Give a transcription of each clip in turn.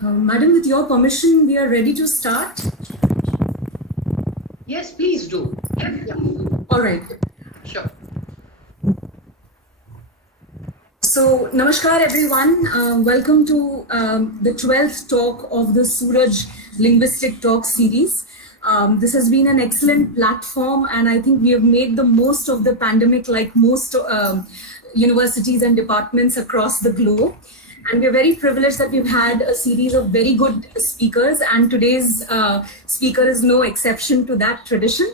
Madam, with your permission, we are ready to start. Yes, please do. Yeah. All right. Sure. So, namaskar everyone. Welcome to the 12th talk of the Suraj Linguistic Talk series. This has been an excellent platform, and I think we have made the most of the pandemic, like most universities and departments across the globe. And we're very privileged that we've had a series of very good speakers, and today's speaker is no exception to that tradition.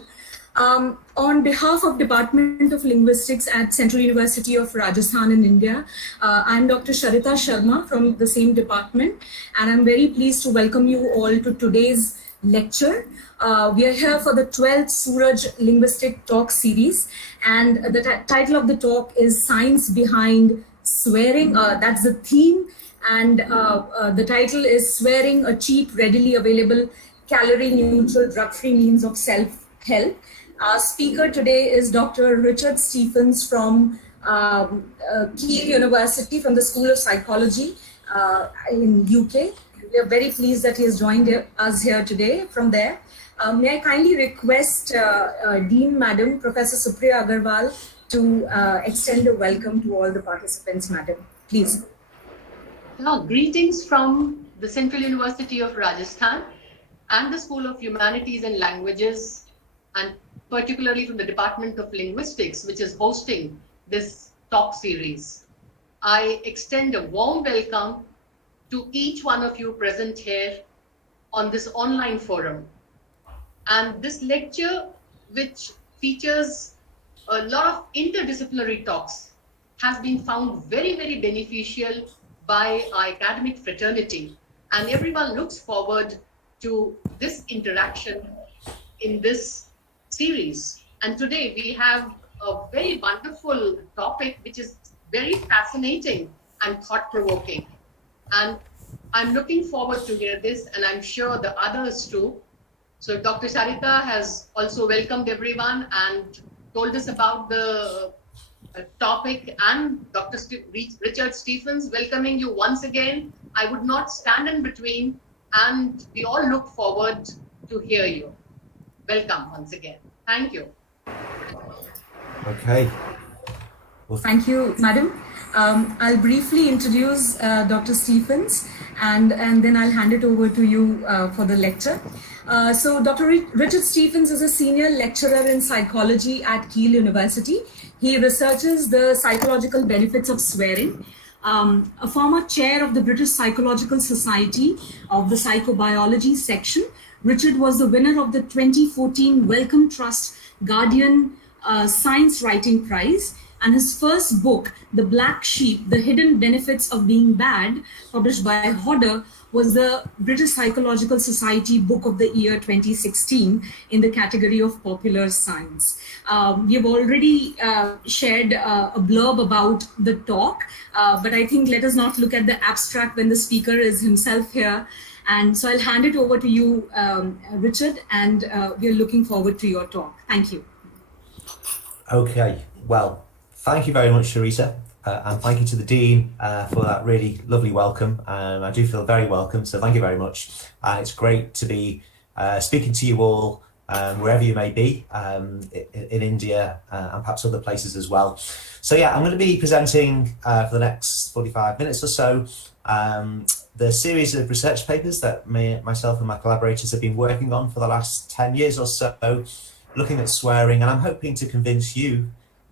On behalf of Department of Linguistics at Central University of Rajasthan in India, I'm Dr. Sharita Sharma from the same department, and I'm very pleased to welcome you all to today's lecture. We are here for the 12th Suraj Linguistic Talk series, and the title of the talk is Science Behind Swearing. That's the theme, and the title is Swearing, a Cheap, Readily Available, Calorie-Neutral, Drug-Free Means of Self-Help. Our speaker today is Dr. Richard Stephens from Keele University, from the School of Psychology in UK. We are very pleased that he has joined us here today from there. May I kindly request Dean Madam, Professor Supriya Agarwal, to extend a welcome to all the participants, Madam. Please. Greetings from the Central University of Rajasthan and the School of Humanities and Languages, and particularly from the Department of Linguistics, which is hosting this talk series. I extend a warm welcome to each one of you present here on this online forum. And this lecture, which features a lot of interdisciplinary talks, has been found very, very beneficial by our academic fraternity. And everyone looks forward to this interaction in this series. And today we have a very wonderful topic, which is very fascinating and thought-provoking. And I'm looking forward to hear this, and I'm sure the others too. So Dr. Sarita has also welcomed everyone and told us about the topic, and Dr. Richard Stephens welcoming you once again. I would not stand in between, and we all look forward to hear you. Welcome once again. Thank you. Okay. Well, thank you, Madam. I'll briefly introduce Dr. Stephens, and then I'll hand it over to you for the lecture. So Dr. Richard Stephens is a senior lecturer in psychology at Keele University. He researches the psychological benefits of swearing. A former chair of the British Psychological Society of the Psychobiology section, Richard was the winner of the 2014 Wellcome Trust Guardian Science Writing Prize, and his first book, The Black Sheep, The Hidden Benefits of Being Bad, published by Hodder, was the British Psychological Society Book of the Year 2016 in the category of popular science. We have already shared a blurb about the talk, but I think let us not look at the abstract when the speaker is himself here. And so I'll hand it over to you, Richard, and we're looking forward to your talk. Thank you. Okay, well, thank you very much, Sharita, and thank you to the Dean for that really lovely welcome. I do feel very welcome, so thank you very much. It's great to be speaking to you all wherever you may be, in India and perhaps other places as well. So yeah, I'm going to be presenting for the next 45 minutes or so the series of research papers that myself and my collaborators have been working on for the last 10 years or so, looking at swearing, and I'm hoping to convince you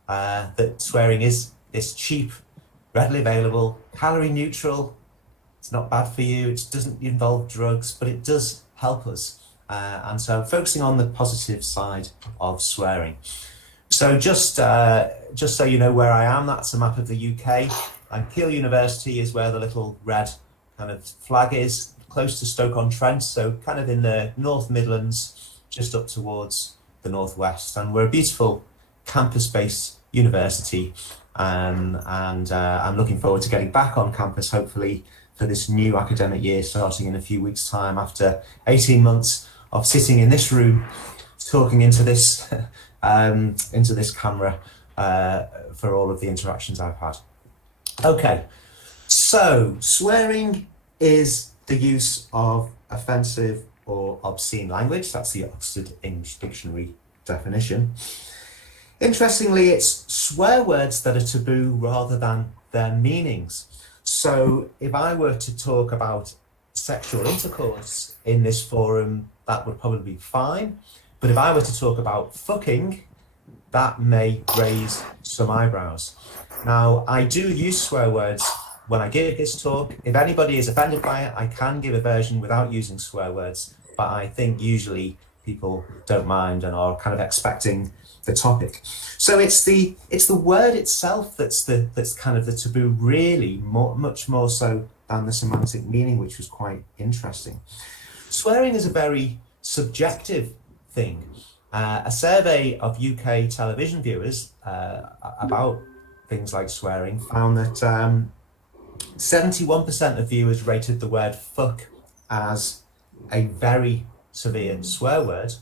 that swearing is this cheap, readily available, calorie neutral. It's not bad for you, it doesn't involve drugs, but it does help us. And so focusing on the positive side of swearing. So just so you know where I am, that's a map of the UK, and Keele University is where the little red kind of flag is, close to Stoke-on-Trent, so kind of in the North Midlands, just up towards the Northwest. And we're a beautiful campus-based university, and I'm looking forward to getting back on campus, hopefully for this new academic year starting in a few weeks' time, after 18 months of sitting in this room talking into this camera for all of the interactions I've had. Okay, so swearing is the use of offensive or obscene language. That's the Oxford English Dictionary definition. Interestingly, it's swear words that are taboo rather than their meanings. So if I were to talk about sexual intercourse in this forum, that would probably be fine. But if I were to talk about fucking, that may raise some eyebrows. Now, I do use swear words when I give this talk. If anybody is offended by it, I can give a version without using swear words, but I think usually people don't mind and are kind of expecting the topic. So it's the word itself that's kind of the taboo, really, much more so than the semantic meaning, which was quite interesting. Swearing is a very subjective thing. A survey of UK television viewers about things like swearing found that 71% of viewers rated the word fuck as a very severe swear word,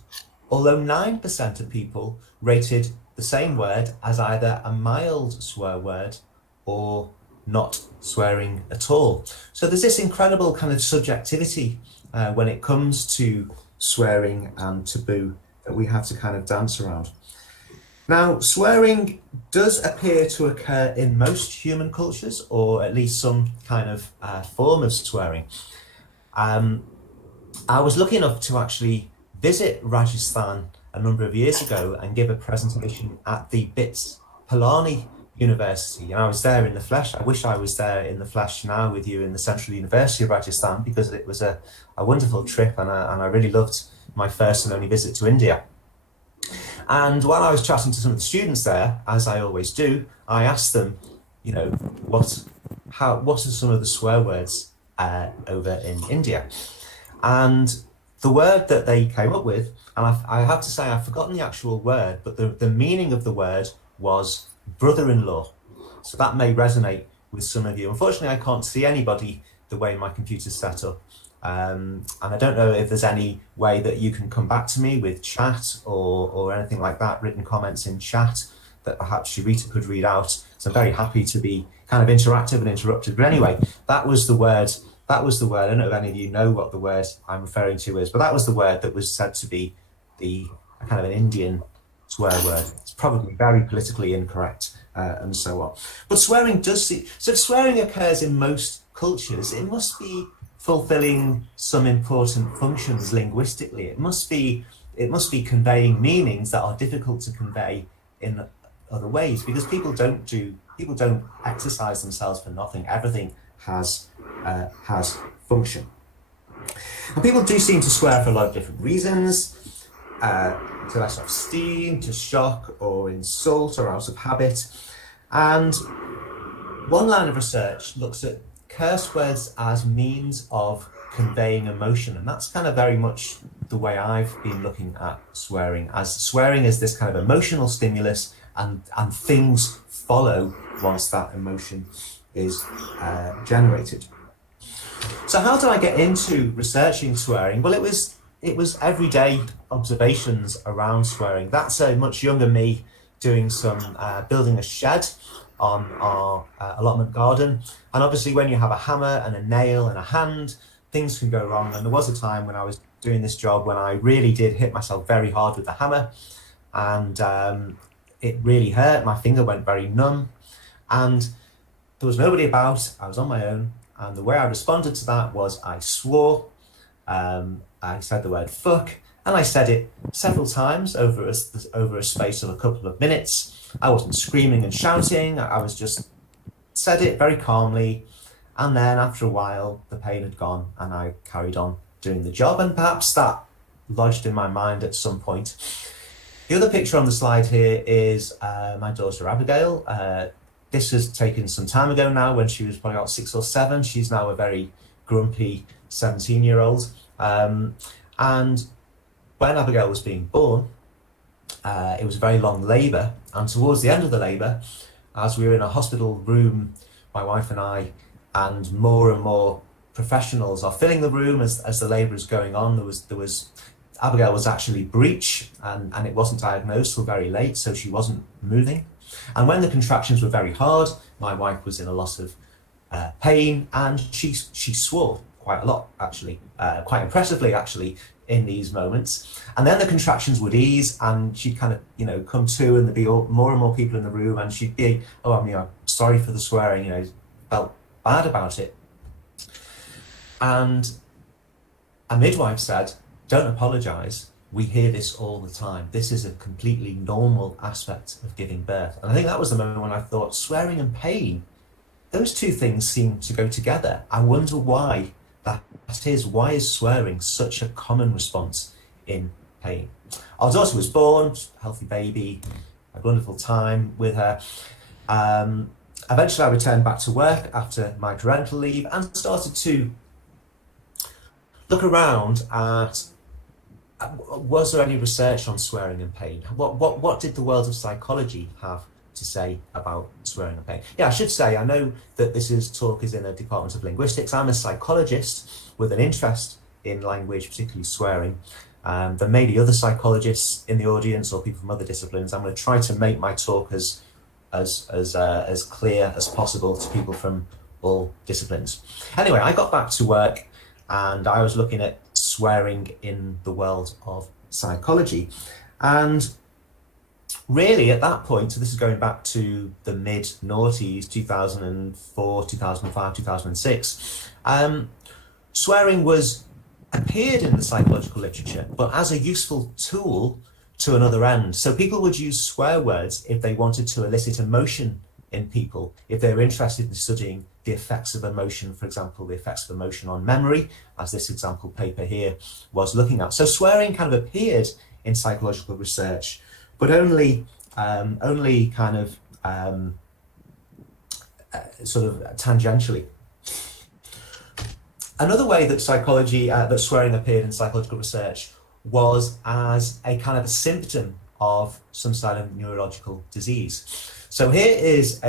although 9% of people rated the same word as either a mild swear word or not swearing at all. So there's this incredible kind of subjectivity when it comes to swearing and taboo that we have to kind of dance around. Now, swearing does appear to occur in most human cultures, or at least some kind of form of swearing. I was lucky enough to actually visit Rajasthan a number of years ago and give a presentation at the BITS Pilani University, and I was there in the flesh. I wish I was there in the flesh now with you in the Central University of Rajasthan, because it was a wonderful trip, and I really loved my first and only visit to India. And while I was chatting to some of the students there, as I always do, I asked them, you know, what are some of the swear words over in India? And the word that they came up with, and I have to say I've forgotten the actual word, but the meaning of the word was brother-in-law. So that may resonate with some of you. Unfortunately, I can't see anybody the way my computer's set up. And I don't know if there's any way that you can come back to me with chat or anything like that, written comments in chat that perhaps Sharita could read out. So I'm very happy to be kind of interactive and interrupted. But anyway, that was the word. I don't know if any of you know what the word I'm referring to is, but that was the word that was said to be the kind of an Indian swear word. It's probably very politically incorrect and so on. But swearing so if swearing occurs in most cultures, it must be fulfilling some important functions linguistically. It must be conveying meanings that are difficult to convey in other ways, because people don't exercise themselves for nothing. Everything has function. And people do seem to swear for a lot of different reasons, to let off steam, to shock or insult, or out of habit. And one line of research looks at curse words as means of conveying emotion, and that's kind of very much the way I've been looking at swearing as this kind of emotional stimulus, and things follow once that emotion is generated. So how did I get into researching swearing? Well, it was everyday observations around swearing. That's a much younger me doing some building a shed on our allotment garden. And obviously when you have a hammer and a nail and a hand, things can go wrong. And there was a time when I was doing this job when I really did hit myself very hard with the hammer, and it really hurt. My finger went very numb, and there was nobody about. I was on my own, and the way I responded to that was I swore. I said the word fuck, and I said it several times over a space of a couple of minutes. I wasn't screaming and shouting. I was just said it very calmly, and then after a while the pain had gone and I carried on doing the job, and perhaps that lodged in my mind at some point. The other picture on the slide here is my daughter Abigail. This was taken some time ago now, when she was probably about 6 or 7. She's now a very grumpy 17-year-old. And when Abigail was being born, it was a very long labour, and towards the end of the labour, as we were in a hospital room, my wife and I, and more professionals are filling the room as the labour is going on. There was Abigail was actually breech, and it wasn't diagnosed till very late, so she wasn't moving. And when the contractions were very hard, my wife was in a lot of pain, and she swore quite a lot, actually, quite impressively, actually, in these moments. And then the contractions would ease, and she'd kind of, you know, come to, and there'd be more and more people in the room, and she'd be, oh, I'm sorry for the swearing, you know, felt bad about it. And a midwife said, don't apologize. We hear this all the time. This is a completely normal aspect of giving birth. And I think that was the moment when I thought, swearing and pain, those two things seem to go together. I wonder why that is. Why is swearing such a common response in pain? Our daughter was born, healthy baby, a wonderful time with her. Eventually I returned back to work after my parental leave and started to look around at, was there any research on swearing and pain? What did the world of psychology have to say about swearing and pain? Yeah, I should say, I know that talk is in a department of linguistics. I'm a psychologist with an interest in language, particularly swearing. There may be other psychologists in the audience or people from other disciplines. I'm going to try to make my talk as clear as possible to people from all disciplines. Anyway, I got back to work and I was looking at swearing in the world of psychology. And really at that point, so this is going back to the mid-noughties, 2004, 2005, 2006, swearing appeared in the psychological literature, but as a useful tool to another end. So people would use swear words if they wanted to elicit emotion in people, if they were interested in studying the effects of emotion, for example, the effects of emotion on memory, as this example paper here was looking at. So swearing kind of appeared in psychological research, but only kind of sort of tangentially. Another way that that swearing appeared in psychological research was as a kind of a symptom of some sort of neurological disease. So here is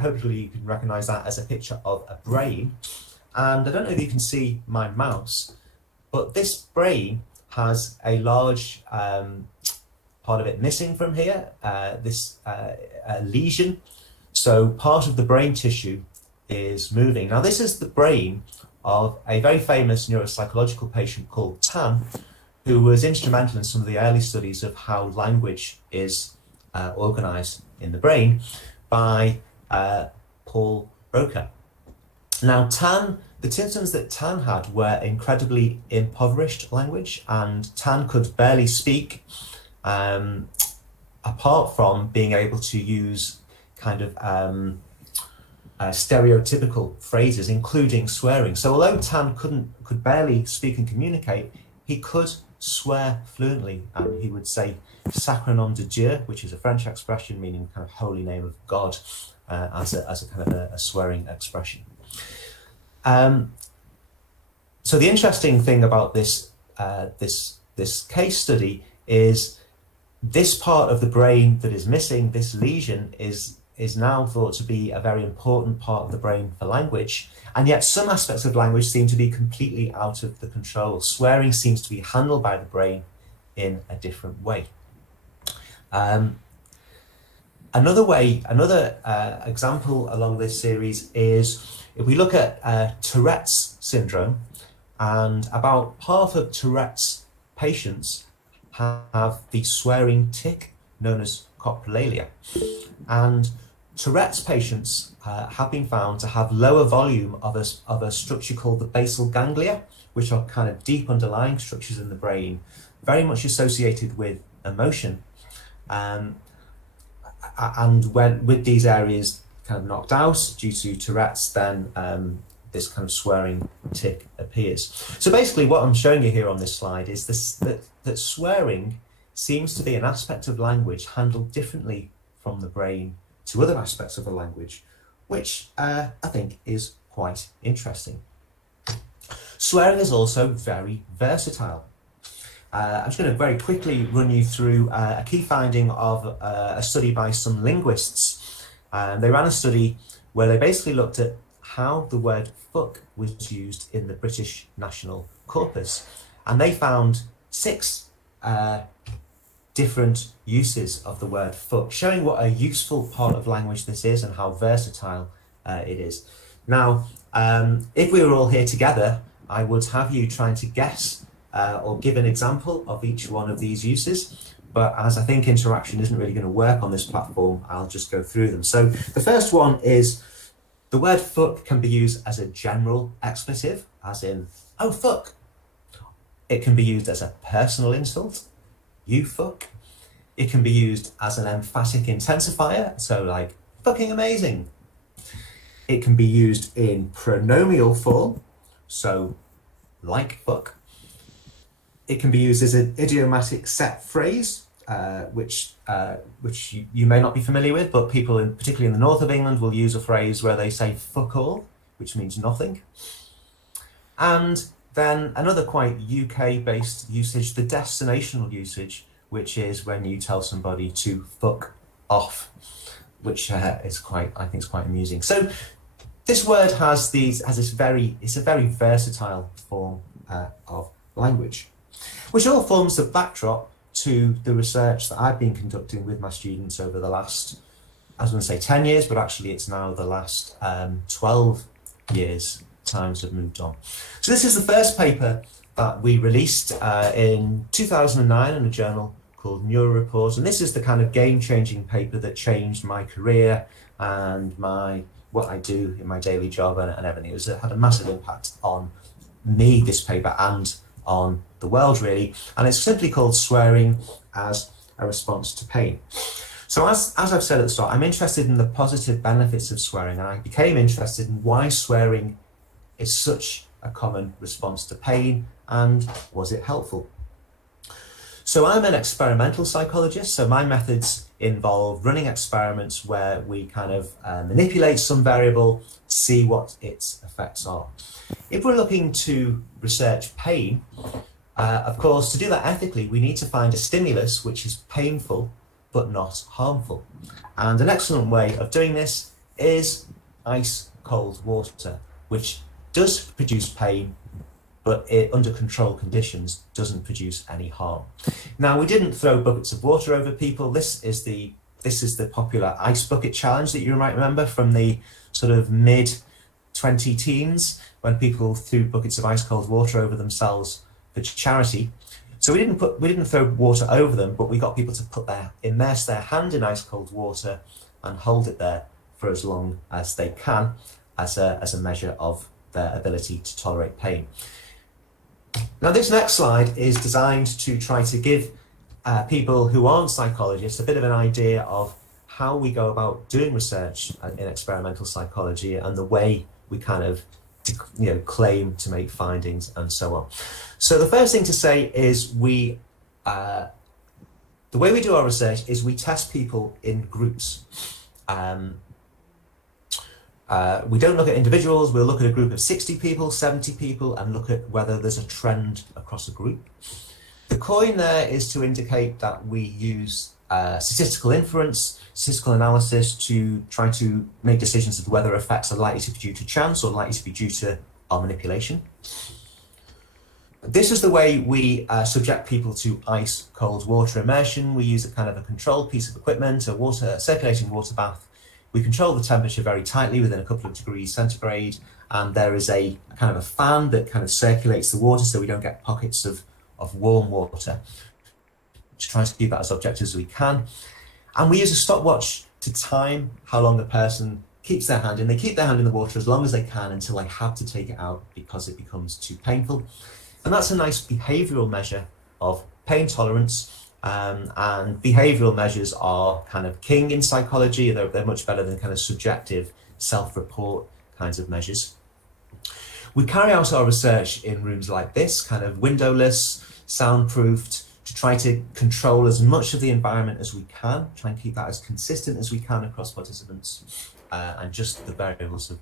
hopefully you can recognize that as a picture of a brain. And I don't know if you can see my mouse, but this brain has a large part of it missing from here, this lesion. So part of the brain tissue is moving. Now this is the brain of a very famous neuropsychological patient called Tan, who was instrumental in some of the early studies of how language is organized in the brain by Paul Roker. Now the symptoms that Tan had were incredibly impoverished language, and Tan could barely speak apart from being able to use kind of stereotypical phrases, including swearing. So although Tan could barely speak and communicate, he could swear fluently, and he would say "Sacre nom de Dieu," which is a French expression meaning kind of holy name of God, as a kind of a swearing expression. So the interesting thing about this case study is this part of the brain that is missing, this lesion, is now thought to be a very important part of the brain for language, and yet some aspects of language seem to be completely out of the control. Swearing seems to be handled by the brain in a different way. Another example along this series is if we look at Tourette's syndrome, and about half of Tourette's patients have the swearing tic known as coprolalia. And Tourette's patients have been found to have lower volume of a structure called the basal ganglia, which are kind of deep underlying structures in the brain, very much associated with emotion. And with these areas kind of knocked out due to Tourette's, then this kind of swearing tic appears. So basically what I'm showing you here on this slide is that swearing seems to be an aspect of language handled differently from the brain to other aspects of the language, which I think is quite interesting. Swearing is also very versatile. I'm just going to very quickly run you through a key finding of a study by some linguists. They ran a study where they basically looked at how the word fuck was used in the British national corpus. And they found 6 different uses of the word fuck, showing what a useful part of language this is and how versatile it is. Now, if we were all here together, I would have you trying to guess or give an example of each one of these uses. But as I think interaction isn't really going to work on this platform, I'll just go through them. So the first one is the word fuck can be used as a general expletive, as in, oh fuck. It can be used as a personal insult, you fuck. It can be used as an emphatic intensifier, so like, fucking amazing. It can be used in pronomial form, so like fuck. It can be used as an idiomatic set phrase, which you may not be familiar with, but people, particularly in the north of England, will use a phrase where they say fuck all, which means nothing. And then another quite UK-based usage, the destinational usage, which is when you tell somebody to fuck off, which is quite, I think, is quite amusing. So this word it's a very versatile form of language, which all forms the backdrop to the research that I've been conducting with my students over the last, I was going to say 10 years, but actually it's now the last 12 years. Times have moved on. So this is the first paper that we released in 2009 in a journal called Neuro Report, and this is the kind of game-changing paper that changed my career and what I do in my daily job and everything. It had a massive impact on me, this paper, and on the world really, and it's simply called Swearing as a Response to Pain. So as I've said at the start, I'm interested in the positive benefits of swearing, and I became interested in why swearing is such a common response to pain, and was it helpful? So I'm an experimental psychologist, so my methods involve running experiments where we kind of manipulate some variable, see what its effects are. If we're looking to research pain, of course, to do that ethically, we need to find a stimulus which is painful but not harmful. And an excellent way of doing this is ice cold water, which does produce pain, but under controlled conditions doesn't produce any harm. Now, we didn't throw buckets of water over people. This is the popular ice bucket challenge that you might remember from the sort of mid-2010s, when people threw buckets of ice cold water over themselves for charity. So we didn't throw water over them, but we got people to immerse their hand in ice cold water and hold it there for as long as they can, as a measure of their ability to tolerate pain. Now, this next slide is designed to try to give people who aren't psychologists a bit of an idea of how we go about doing research in experimental psychology and the way we kind of claim to make findings and so on. So the first thing to say is the way we do our research is we test people in groups. We don't look at individuals, we'll look at a group of 60 people, 70 people, and look at whether there's a trend across a group. The coin there is to indicate that we use statistical inference, statistical analysis to try to make decisions of whether effects are likely to be due to chance or likely to be due to our manipulation. This is the way we subject people to ice cold water immersion. We use a kind of a controlled piece of equipment, a circulating water bath. We control the temperature very tightly within a couple of degrees centigrade, and there is a kind of a fan that kind of circulates the water so we don't get pockets of warm water. Just trying to keep that as objective as we can. And we use a stopwatch to time how long the person keeps their hand in. They keep their hand in the water as long as they can until they have to take it out because it becomes too painful. And that's a nice behavioural measure of pain tolerance. And behavioural measures are kind of king in psychology. They're much better than kind of subjective self-report kinds of measures. We carry out our research in rooms like this, kind of windowless, soundproofed, to try to control as much of the environment as we can, try and keep that as consistent as we can across participants, and just the variables of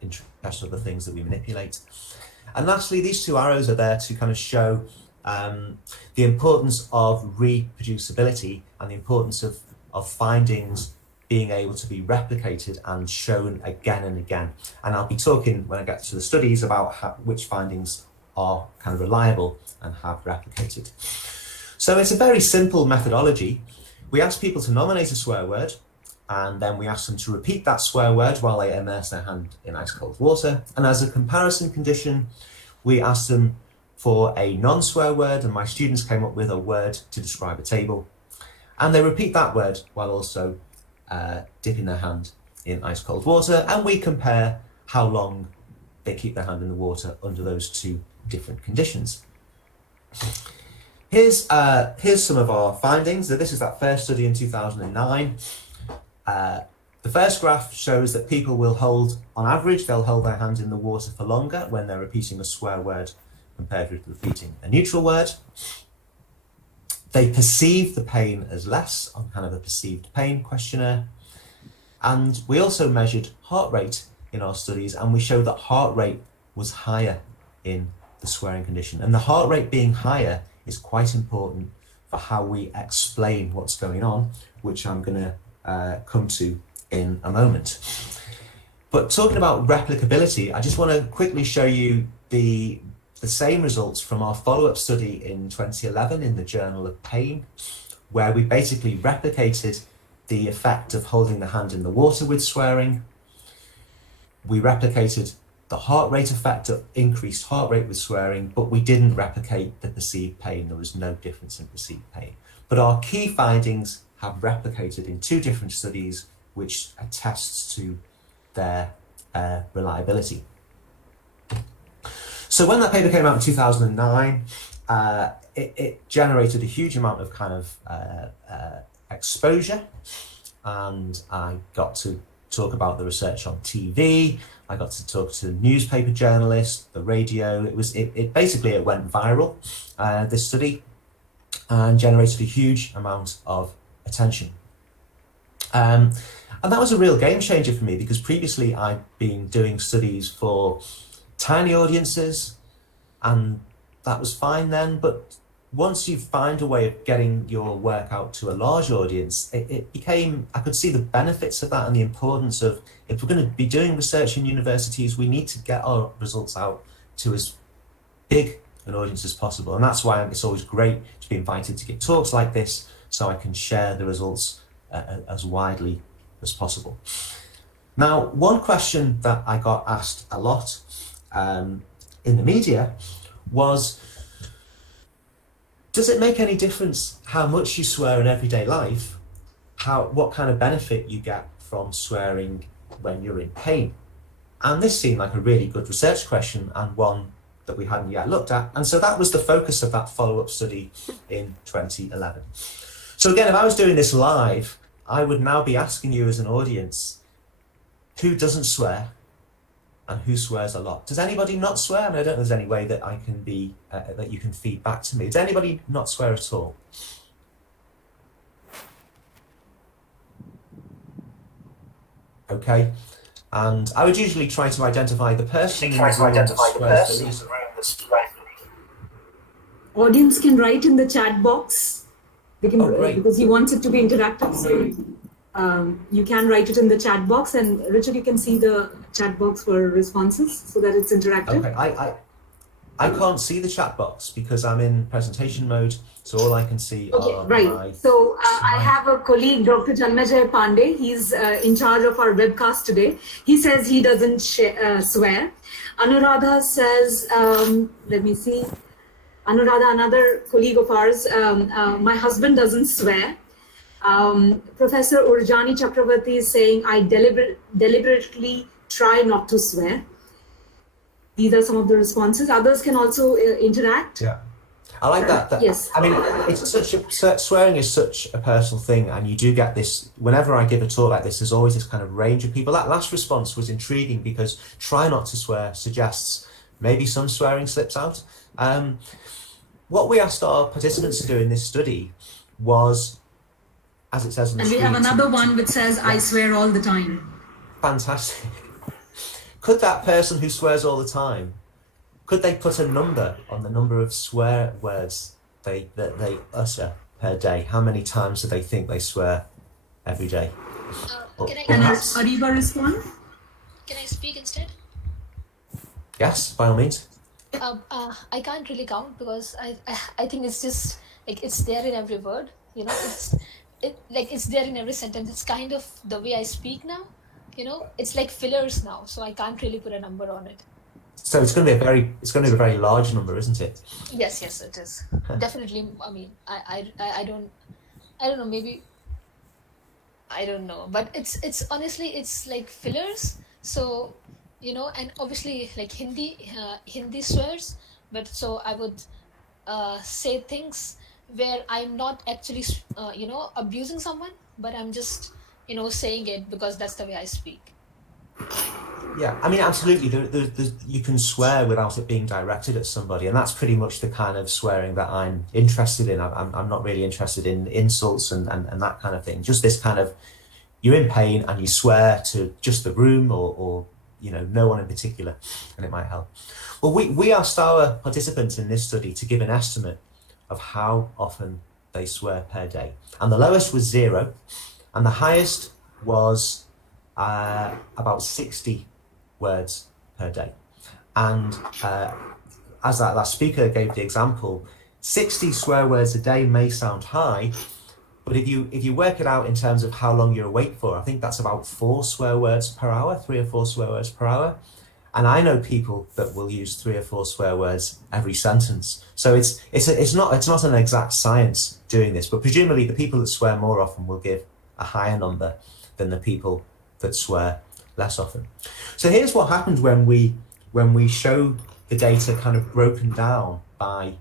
interest of the things that we manipulate. And lastly, these two arrows are there to kind of show the importance of reproducibility and the importance of findings being able to be replicated and shown again and again. And I'll be talking, when I get to the studies, about which findings are kind of reliable and have replicated. So it's a very simple methodology. We ask people to nominate a swear word, and then we ask them to repeat that swear word while they immerse their hand in ice cold water. And as a comparison condition, we asked them for a non-swear word, and my students came up with a word to describe a table. And they repeat that word while also dipping their hand in ice cold water, and we compare how long they keep their hand in the water under those two different conditions. Here's some of our findings. So this is that first study in 2009. The first graph shows that people will hold, on average, they'll hold their hands in the water for longer when they're repeating a swear word compared with repeating a neutral word. They perceive the pain as less on kind of a perceived pain questionnaire. And we also measured heart rate in our studies, and we showed that heart rate was higher in the swearing condition. And the heart rate being higher is quite important for how we explain what's going on, which I'm going to come to in a moment. But talking about replicability, I just want to quickly show you the same results from our follow-up study in 2011 in the Journal of Pain, where we basically replicated the effect of holding the hand in the water with swearing. We replicated the heart rate effect of increased heart rate with swearing, but we didn't replicate the perceived pain. There was no difference in perceived pain. But our key findings have replicated in two different studies, which attests to their reliability. So when that paper came out in 2009, it generated a huge amount of kind of exposure, and I got to talk about the research on TV. I got to talk to newspaper journalists, the radio. It basically went viral, this study, and generated a huge amount of attention. And that was a real game changer for me, because previously I'd been doing studies for tiny audiences, and that was fine then. But once you find a way of getting your work out to a large audience, it became, I could see the benefits of that and the importance of, if we're going to be doing research in universities, we need to get our results out to as big an audience as possible. And that's why it's always great to be invited to give talks like this, so I can share the results as widely as possible. Now, one question that I got asked a lot in the media was, does it make any difference how much you swear in everyday life? What kind of benefit you get from swearing when you're in pain? And this seemed like a really good research question, and one that we hadn't yet looked at. And so that was the focus of that follow-up study in 2011. So again, if I was doing this live, I would now be asking you as an audience, who doesn't swear and who swears a lot? Does anybody not swear? And I don't know if there's any way that I can be, that you can feed back to me. Does anybody not swear at all? Okay. And I would usually try to identify the person in the room that swears the least. Audience can write in the chat box. They can, because he wants it to be interactive. So you can write it in the chat box, and Richard, you can see the chat box for responses so that it's interactive. Okay, I can't see the chat box because I'm in presentation mode, so all I can see are right. So I have a colleague, Dr. Janmajay Pandey. He's in charge of our webcast today. He says he doesn't swear. Anuradha says, let me see. Anuradha, another colleague of ours, my husband doesn't swear. Professor Urjani Chakravarti is saying, I deliberately try not to swear. These are some of the responses. Others can also interact. Yeah, I like that. Yes. I mean, it's swearing is such a personal thing, and you do get this, whenever I give a talk like this, there's always this kind of range of people. That last response was intriguing because try not to swear suggests maybe some swearing slips out. What we asked our participants to do in this study was, as it says on the screen. And we have another one which says, I swear all the time. Fantastic. Could that person who swears all the time, could they put a number on the number of swear words that they utter per day? How many times do they think they swear every day? Can Ariba respond? Can I speak instead? Yes, by all means. I can't really count because I think it's just like it's there in every word. You know, it's there in every sentence. It's kind of the way I speak now. You know, it's like fillers now, so I can't really put a number on it. So it's going to be a very large number, isn't it? Yes, yes, it is. Definitely. I mean, I don't know, maybe, I don't know, but it's honestly, it's like fillers. So, and obviously like Hindi swears, but so I would say things where I'm not actually abusing someone, but I'm just saying it because that's the way I speak. Yeah, I mean, absolutely. You can swear without it being directed at somebody, and that's pretty much the kind of swearing that I'm interested in. I'm not really interested in insults and that kind of thing. Just this kind of, you're in pain and you swear to just the room or no one in particular, and it might help. Well, we asked our participants in this study to give an estimate of how often they swear per day, and the lowest was 0, and the highest was about 60 words per day. And as that speaker gave the example, 60 swear words a day may sound high, but if you work it out in terms of how long you're awake for, I think that's about 4 swear words per hour, 3 or 4 swear words per hour. And I know people that will use 3 or 4 swear words every sentence. So it's not an exact science doing this, but presumably the people that swear more often will give a higher number than the people that swear less often. So here's what happens when we show the data kind of broken down by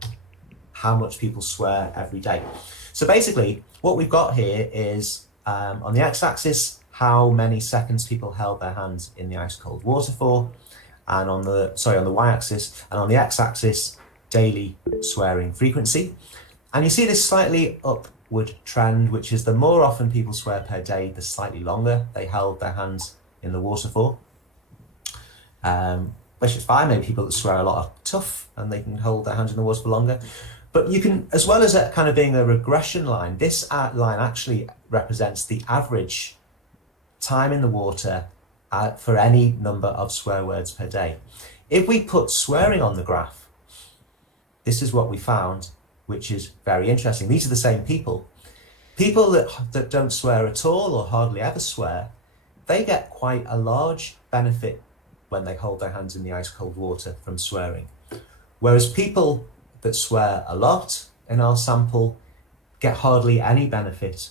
how much people swear every day. So basically what we've got here is on the x-axis how many seconds people held their hands in the ice cold water for, and on the y-axis, and on the x-axis daily swearing frequency. And you see this slightly upward trend, which is the more often people swear per day, the slightly longer they held their hands in the water for. Which is fine, maybe people that swear a lot are tough and they can hold their hands in the water for longer. But you can, as well as it kind of being a regression line, this line actually represents the average time in the water for any number of swear words per day. If we put swearing on the graph, this is what we found, which is very interesting. These are the same people. People that don't swear at all or hardly ever swear, they get quite a large benefit when they hold their hands in the ice cold water from swearing. Whereas people that swear a lot in our sample get hardly any benefit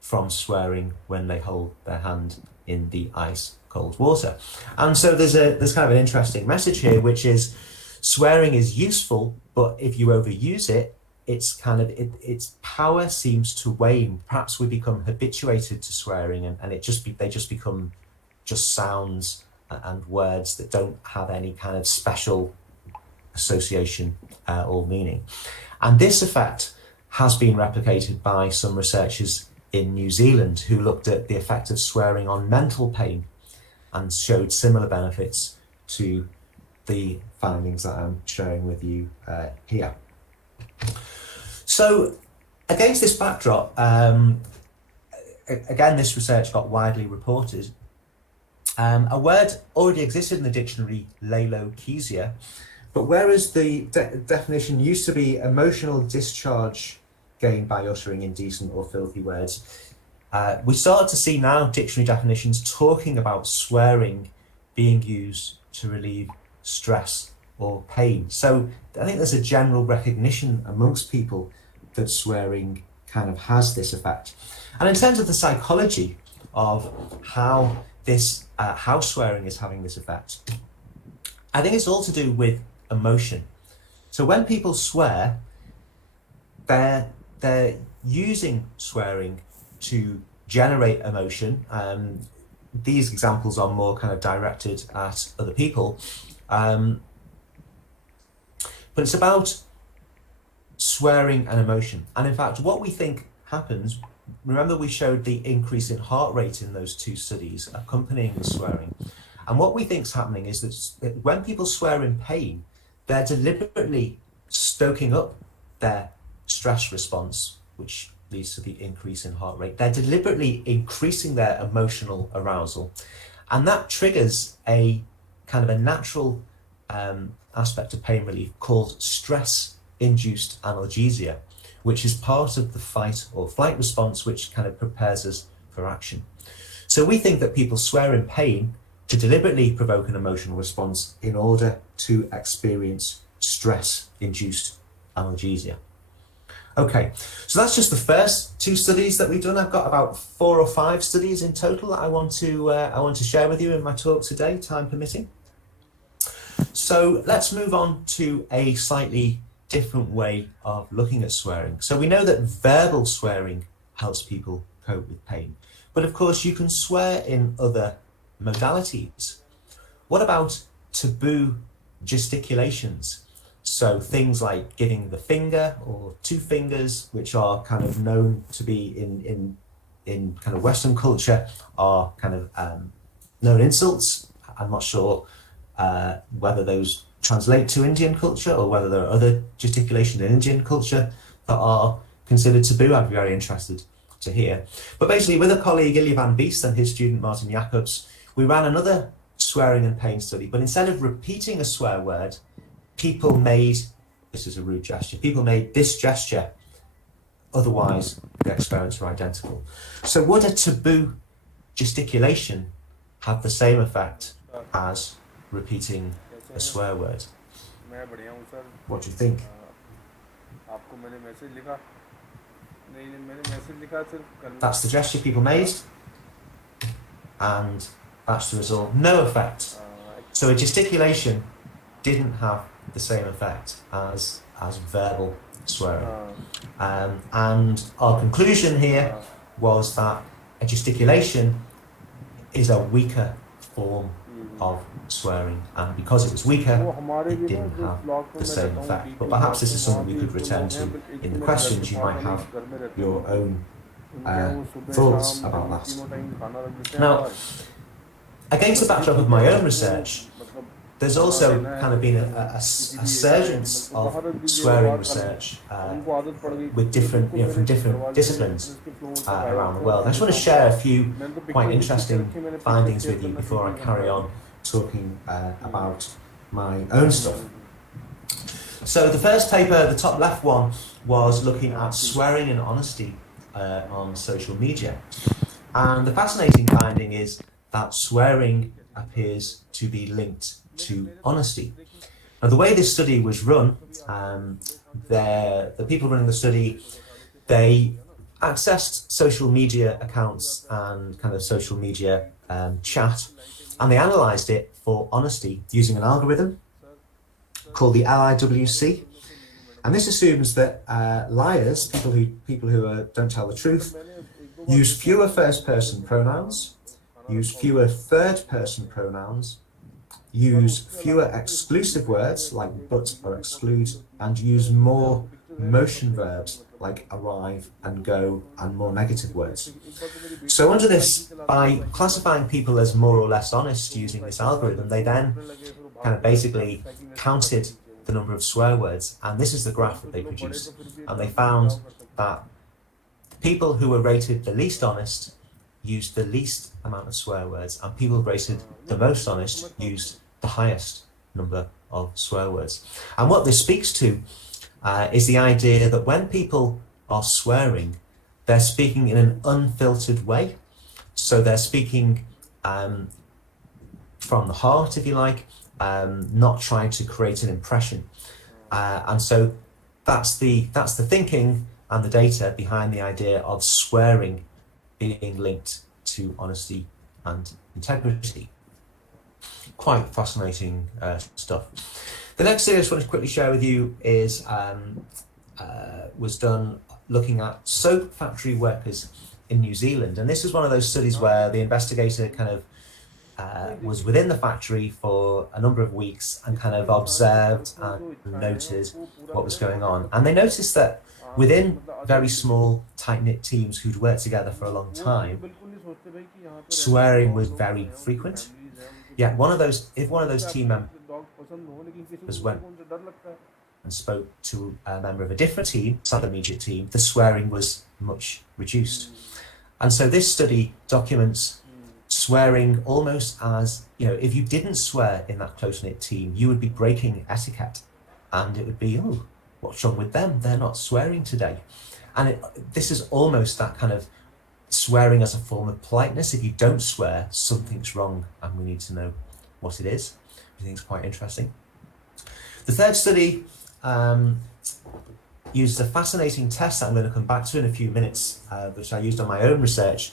from swearing when they hold their hand in the ice cold water. And so there's kind of an interesting message here, which is swearing is useful, but if you overuse it, its power seems to wane. Perhaps we become habituated to swearing and they just become just sounds and words that don't have any kind of special association or meaning. And this effect has been replicated by some researchers in New Zealand who looked at the effect of swearing on mental pain and showed similar benefits to the findings that I'm sharing with you here. So against this backdrop, again, this research got widely reported. A word already existed in the dictionary, lalokesia, but whereas the definition used to be emotional discharge gained by uttering indecent or filthy words, we started to see now dictionary definitions talking about swearing being used to relieve stress or pain. So I think there's a general recognition amongst people that swearing kind of has this effect. And in terms of the psychology of how swearing is having this effect, I think it's all to do with emotion. So when people swear, they're using swearing to generate emotion. These examples are more kind of directed at other people. But it's about swearing and emotion. And in fact, what we think happens, remember we showed the increase in heart rate in those 2 studies accompanying the swearing. And what we think is happening is that when people swear in pain, they're deliberately stoking up their stress response, which leads to the increase in heart rate. They're deliberately increasing their emotional arousal. And that triggers a kind of a natural aspect of pain relief called stress-induced analgesia, which is part of the fight or flight response, which kind of prepares us for action. So we think that people swear in pain to deliberately provoke an emotional response in order to experience stress-induced analgesia. Okay, so that's just the first 2 studies that we've done. I've got about 4 or 5 studies in total that I want to share with you in my talk today, time permitting. So let's move on to a slightly different way of looking at swearing. So we know that verbal swearing helps people cope with pain, but of course you can swear in other modalities. What about taboo gesticulations? So things like giving the finger or 2 fingers, which are kind of known to be in kind of Western culture, are kind of known insults. I'm not sure whether those translate to Indian culture or whether there are other gesticulations in Indian culture that are considered taboo. I'd be very interested to hear. But basically, with a colleague, Ilya van Beest, and his student, Martin Jacobs, we ran another swearing and pain study, but instead of repeating a swear word, people made, this is a rude gesture, people made this gesture, otherwise the experiments are identical. So would a taboo gesticulation have the same effect as repeating a swear word? What do you think? That's the gesture people made, and that's the result. No effect. So a gesticulation didn't have the same effect as verbal swearing. And our conclusion here was that a gesticulation is a weaker form of swearing, and because it was weaker, it didn't have the same effect. But perhaps this is something we could return to in the questions. You might have your own thoughts about that. Now, against the backdrop of my own research, there's also kind of been a surgence of swearing research with different, from different disciplines around the world. I just want to share a few quite interesting findings with you before I carry on talking about my own stuff. So the first paper, the top left one, was looking at swearing and honesty on social media. And the fascinating finding is that swearing appears to be linked to honesty. Now, the way this study was run, the people running the study, they accessed social media accounts and kind of social media chat, and they analysed it for honesty using an algorithm called the LIWC. And this assumes that liars, people who don't tell the truth, use fewer first-person pronouns, use fewer third-person pronouns, use fewer exclusive words like but or exclude, and use more motion verbs like arrive and go, and more negative words. So under this, by classifying people as more or less honest using this algorithm, they then kind of basically counted the number of swear words, and this is the graph that they produced. And they found that people who were rated the least honest used the least amount of swear words, and people rated the most honest used the highest number of swear words. And what this speaks to is the idea that when people are swearing, they're speaking in an unfiltered way. So they're speaking from the heart, if you like, not trying to create an impression. And so that's the thinking and the data behind the idea of swearing being linked to honesty and integrity. Quite fascinating stuff. The next thing I just want to quickly share with you is was done looking at soap factory workers in New Zealand, and this is one of those studies where the investigator kind of was within the factory for a number of weeks and kind of observed and noted what was going on. And they noticed that within very small, tight-knit teams who'd worked together for a long time, swearing was very frequent. Yet if one of those team members went and spoke to a member of a different team, some immediate team, the swearing was much reduced. And so this study documents swearing almost as, if you didn't swear in that close-knit team, you would be breaking etiquette. And it would be, oh, what's wrong with them? They're not swearing today. And this is almost that kind of swearing as a form of politeness. If you don't swear, something's wrong, and we need to know what it is. I think it's quite interesting. The third study uses a fascinating test that I'm going to come back to in a few minutes, which I used on my own research.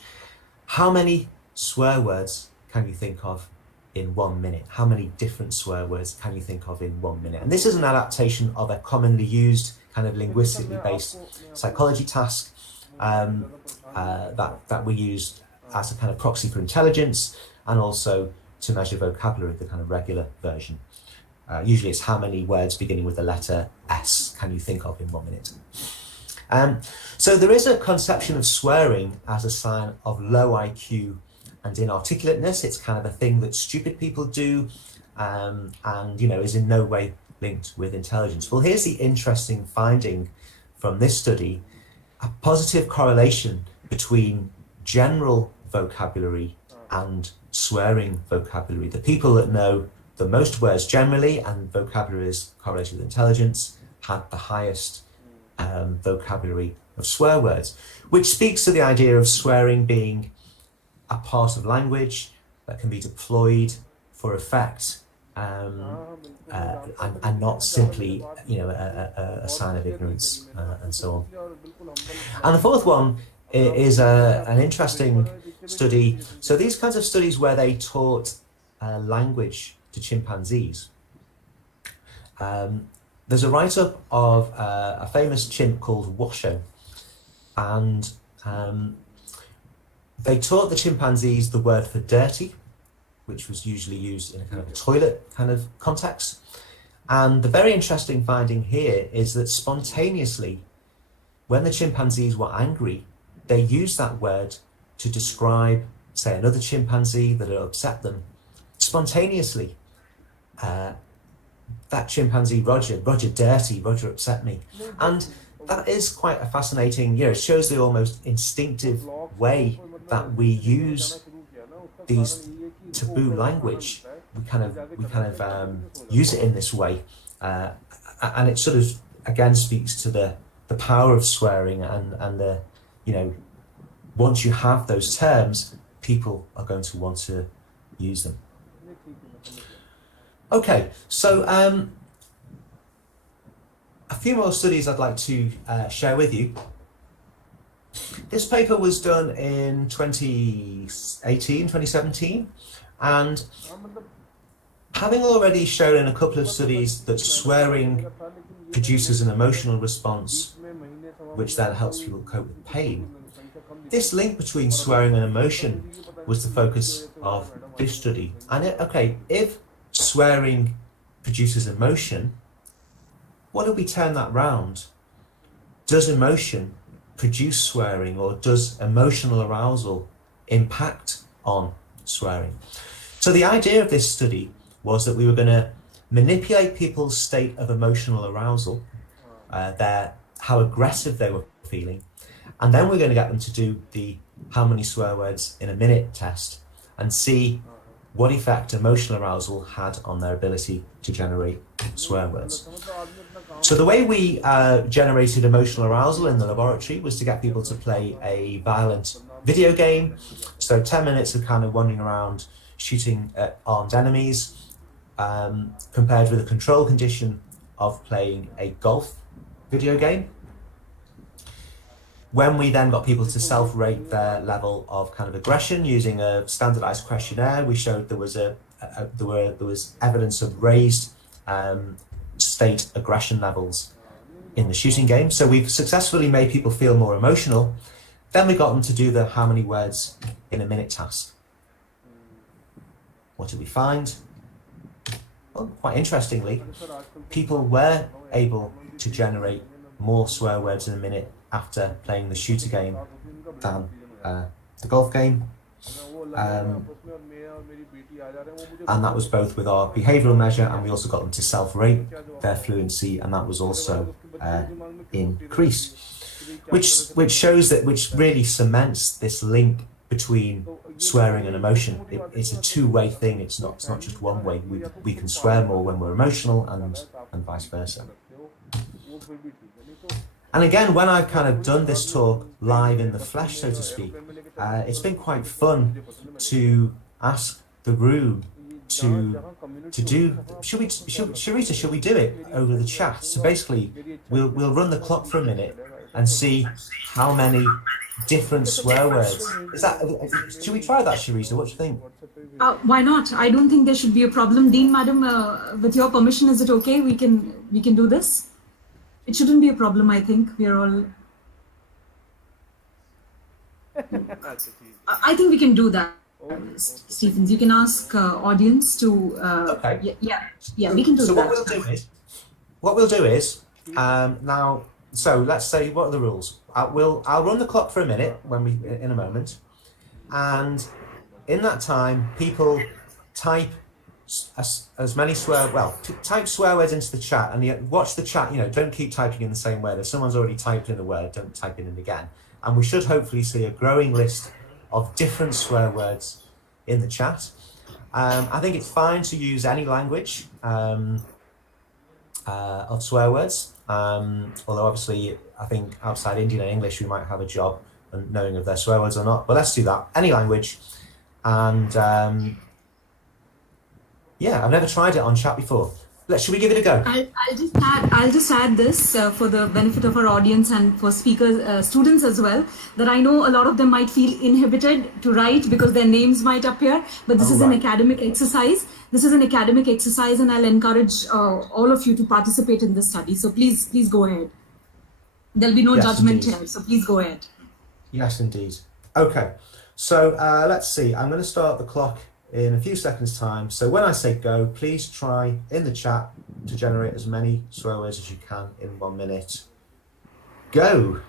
How many swear words can you think of in 1 minute? How many different swear words can you think of in 1 minute? And this is an adaptation of a commonly used kind of linguistically based psychology task that we use as a kind of proxy for intelligence, and also to measure vocabulary, the kind of regular version. Usually it's how many words beginning with the letter S can you think of in 1 minute. So there is a conception of swearing as a sign of low IQ and inarticulateness. It's kind of a thing that stupid people do, and is in no way linked with intelligence. Well, here's the interesting finding from this study: a positive correlation between general vocabulary and swearing vocabulary. The people that know the most words generally, and vocabulary is correlated with intelligence, had the highest vocabulary of swear words, which speaks to the idea of swearing being a part of language that can be deployed for effect, and not simply a sign of ignorance, and so on. And the fourth one is an interesting study. So these kinds of studies where they taught language to chimpanzees. There's a write-up of a famous chimp called Washoe, and they taught the chimpanzees the word for dirty, which was usually used in a kind of a toilet kind of context. And the very interesting finding here is that spontaneously, when the chimpanzees were angry, they used that word to describe, say, another chimpanzee that had upset them. Spontaneously, that chimpanzee, Roger dirty, Roger upset me. And that is quite a fascinating, it shows the almost instinctive way that we use these taboo language. We kind of use it in this way, and it sort of again speaks to the power of swearing, and the once you have those terms, people are going to want to use them. Okay, so a few more studies I'd like to share with you. This paper was done in 2017, and having already shown in a couple of studies that swearing produces an emotional response which then helps people cope with pain, this link between swearing and emotion was the focus of this study. And if swearing produces emotion, what if we turn that round? Does emotion produce swearing, or does emotional arousal impact on swearing? So the idea of this study was that we were going to manipulate people's state of emotional arousal, how aggressive they were feeling, and then we're going to get them to do the how many swear words in a minute test and see what effect emotional arousal had on their ability to generate swear words. So the way we generated emotional arousal in the laboratory was to get people to play a violent video game. So 10 minutes of kind of wandering around shooting at armed enemies, compared with a control condition of playing a golf video game. When we then got people to self-rate their level of kind of aggression using a standardized questionnaire, we showed there was evidence of raised state aggression levels in the shooting game. So we've successfully made people feel more emotional. Then we got them to do the how many words in a minute task. What did we find? Well, quite interestingly, people were able to generate more swear words in a minute after playing the shooter game than the golf game. And that was both with our behavioural measure, and we also got them to self-rate their fluency, and that was also increased, which really cements this link between swearing and emotion. It's a two-way thing. It's not just one way. We can swear more when we're emotional, and vice versa. And again, when I've kind of done this talk live in the flesh, so to speak, it's been quite fun to ask the room to do. Sharita, should we do it over the chat? So basically, we'll run the clock for a minute and see how many different swear words. Is that? Should we try that, Sharita? What do you think? Why not? I don't think there should be a problem. Dean, madam, with your permission, is it okay? We can do this. It shouldn't be a problem. I think we are all. I think we can do that. Stephens, you can ask audience to. Okay. Yeah, we can do so that. What we'll do is now. So let's say, what are the rules? I'll run the clock for a minute in a moment, and in that time, people type as many type swear words into the chat, and watch the chat. Don't keep typing in the same word. If someone's already typed in a word, don't type it in again. And we should hopefully see a growing list of different swear words in the chat. I think it's fine to use any language of swear words. Although obviously, I think outside Indian and English, we might have a job in knowing if they're swear words or not. But let's do that. Any language. And I've never tried it on chat before. Should we give it a go? I'll just add this for the benefit of our audience and for speakers, students as well, that I know a lot of them might feel inhibited to write because their names might appear, but this is an academic exercise. This is an academic exercise, and I'll encourage all of you to participate in this study. So please go ahead. There'll be no judgment here, so please go ahead. Yes, indeed. Okay, so let's see. I'm going to start the clock in a few seconds time. So when I say go, please try in the chat to generate as many swear words as you can in 1 minute. Go.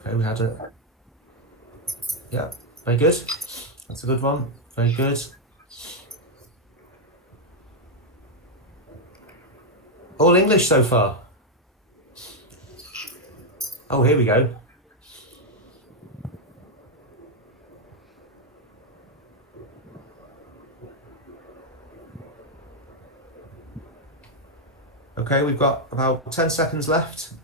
Okay, we had a, yeah, very good. That's a good one. Very good. All English so far. Oh, here we go. Okay, we've got about 10 seconds left.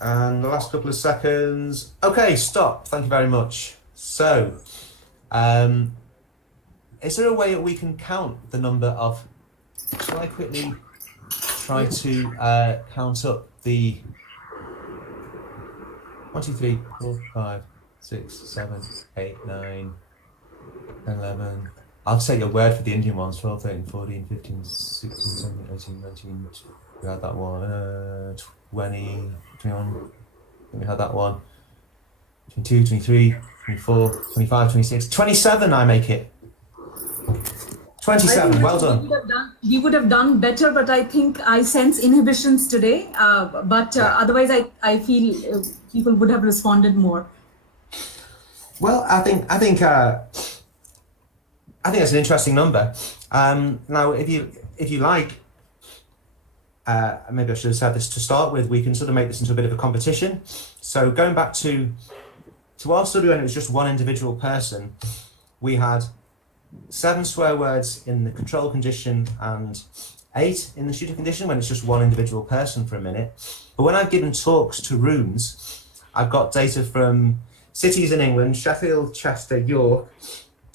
And the last couple of seconds. Okay, stop. Thank you very much. So, is there a way that we can count the number of... Shall I quickly try to count up the 1, 2, 3, 4, 5, 6, 7, 8, 9, 10, 11. I'll take your word for the Indian ones. 12, 13, 14, 15, 16, 17, 18, 19. We had that one. 20, 21. I think we had that one. 22, 23, 24, 25, 26, 27. I make it. 27. Well done. We would have done better, but I think I sense inhibitions today. Otherwise, I feel people would have responded more. Well, I think that's an interesting number. Now, if you like, maybe I should have said this to start with. We can sort of make this into a bit of a competition. So going back to our study when it was just one individual person, we had 7 swear words in the control condition and 8 in the shooter condition when it's just one individual person for a minute. But when I've given talks to rooms, I've got data from cities in England: Sheffield, Chester, York,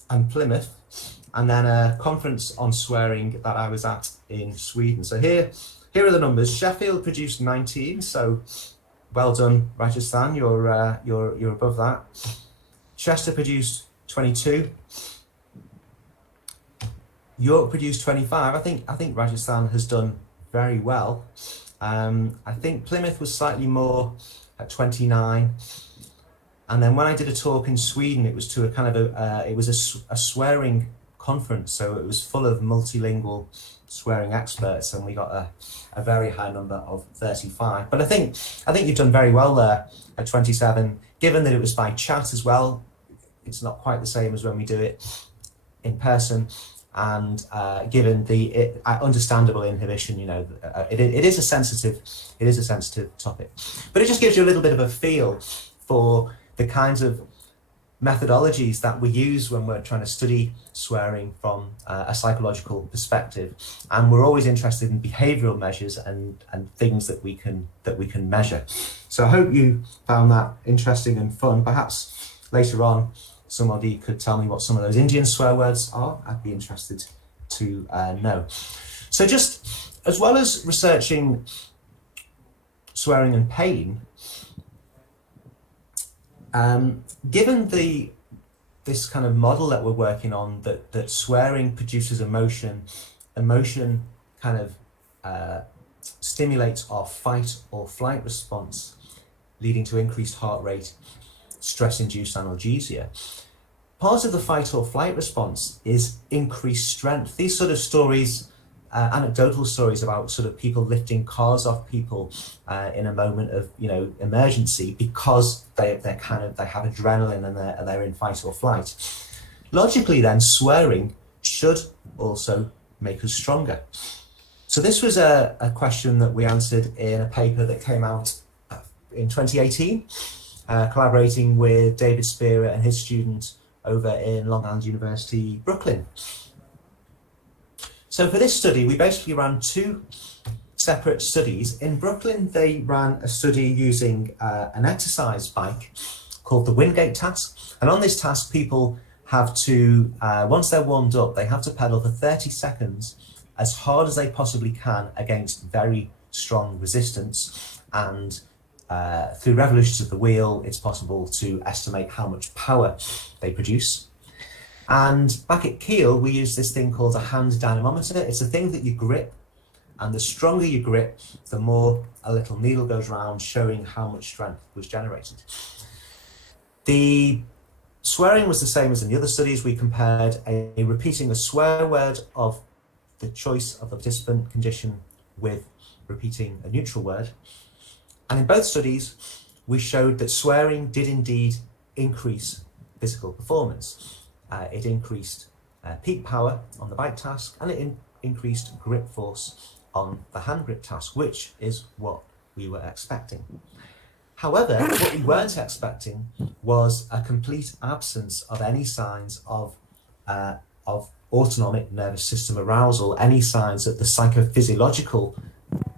and Plymouth, and then a conference on swearing that I was at in Sweden. So here are the numbers. Sheffield produced 19, so well done, Rajasthan. You're above that. Chester produced 22. York produced 25. I think Rajasthan has done very well. I think Plymouth was slightly more at 29. And then when I did a talk in Sweden, it was to a kind of a swearing conference, so it was full of multilingual swearing experts, and we got a very high number of 35. But I think you've done very well there at 27. Given that it was by chat as well, it's not quite the same as when we do it in person, and given the understandable inhibition, it is a sensitive topic. But it just gives you a little bit of a feel for the kinds of methodologies that we use when we're trying to study swearing from a psychological perspective, and we're always interested in behavioral measures and things that we can measure. So I hope you found that interesting and fun. Perhaps later on somebody could tell me what some of those Indian swear words are. I'd be interested to know. So just as well as researching swearing and pain, given this kind of model that we're working on, that swearing produces emotion kind of stimulates our fight or flight response, leading to increased heart rate, stress-induced analgesia. Part of the fight or flight response is increased strength. These sort of stories, anecdotal stories about sort of people lifting cars off people in a moment of emergency because they have adrenaline and they're in fight or flight. Logically, then, swearing should also make us stronger. So this was a question that we answered in a paper that came out in 2018, collaborating with David Spearer and his student over in Long Island University, Brooklyn. So for this study, we basically ran two separate studies. In Brooklyn, they ran a study using an exercise bike called the Wingate task. And on this task, people have to, once they're warmed up, they have to pedal for 30 seconds as hard as they possibly can against very strong resistance. And through revolutions of the wheel, it's possible to estimate how much power they produce. And back at Kiel, we use this thing called a hand dynamometer. It's a thing that you grip, and the stronger you grip, the more a little needle goes round, showing how much strength was generated. The swearing was the same as in the other studies. We compared repeating a swear word of the choice of the participant condition with repeating a neutral word. And in both studies, we showed that swearing did indeed increase physical performance. It increased peak power on the bike task, and it increased grip force on the hand grip task, which is what we were expecting. However, what we weren't expecting was a complete absence of any signs of autonomic nervous system arousal, any signs that the psychophysiological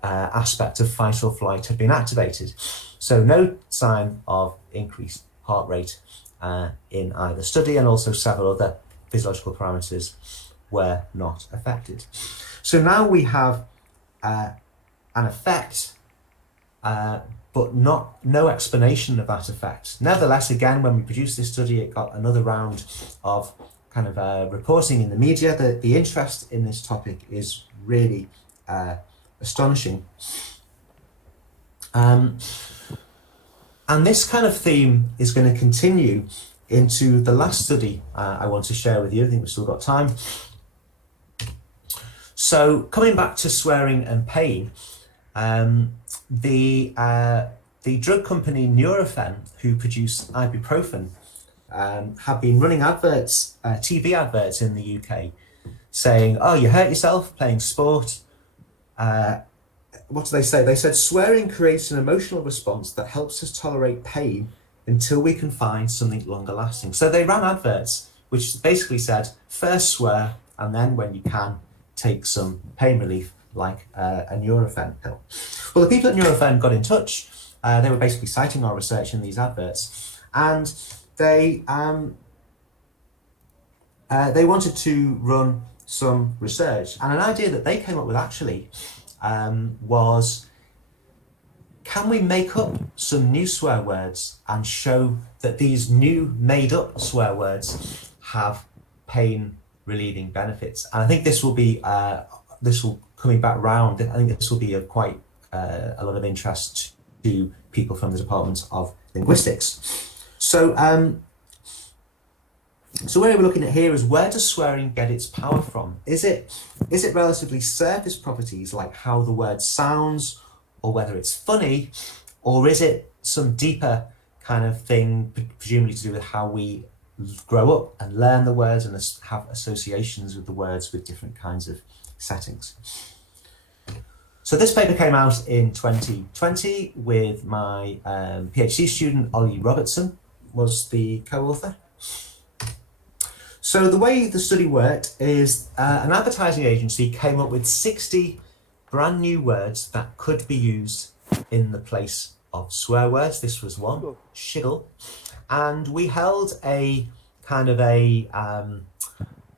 aspect of fight or flight had been activated. So no sign of increased heart rate in either study, and also several other physiological parameters were not affected. So now we have an effect, but no explanation of that effect. Nevertheless, again, when we produced this study, it got another round of kind of reporting in the media. The interest in this topic is really astonishing. And this kind of theme is going to continue into the last study I want to share with you. I think we've still got time. So coming back to swearing and pain, the drug company Nurofen, who produce ibuprofen, have been running adverts, TV adverts in the UK, saying, "Oh, you hurt yourself playing sport." What do they say? They said, "Swearing creates an emotional response that helps us tolerate pain until we can find something longer lasting." So they ran adverts which basically said, first swear, and then when you can, take some pain relief like a Nurofen pill. Well, the people at Nurofen got in touch. They were basically citing our research in these adverts, and they wanted to run some research. And an idea that they came up with actually was, can we make up some new swear words and show that these new made up swear words have pain relieving benefits? And I think this will be coming back round. I think this will be of quite a lot of interest to people from the Department of Linguistics. So So where we're looking at here is, where does swearing get its power from? Is it relatively surface properties like how the word sounds or whether it's funny, or is it some deeper kind of thing, presumably to do with how we grow up and learn the words and have associations with the words with different kinds of settings? So this paper came out in 2020 with my PhD student, Ollie Robertson, was the co-author. So the way the study worked is an advertising agency came up with 60 brand new words that could be used in the place of swear words. This was one, shiggle. And we held a kind of like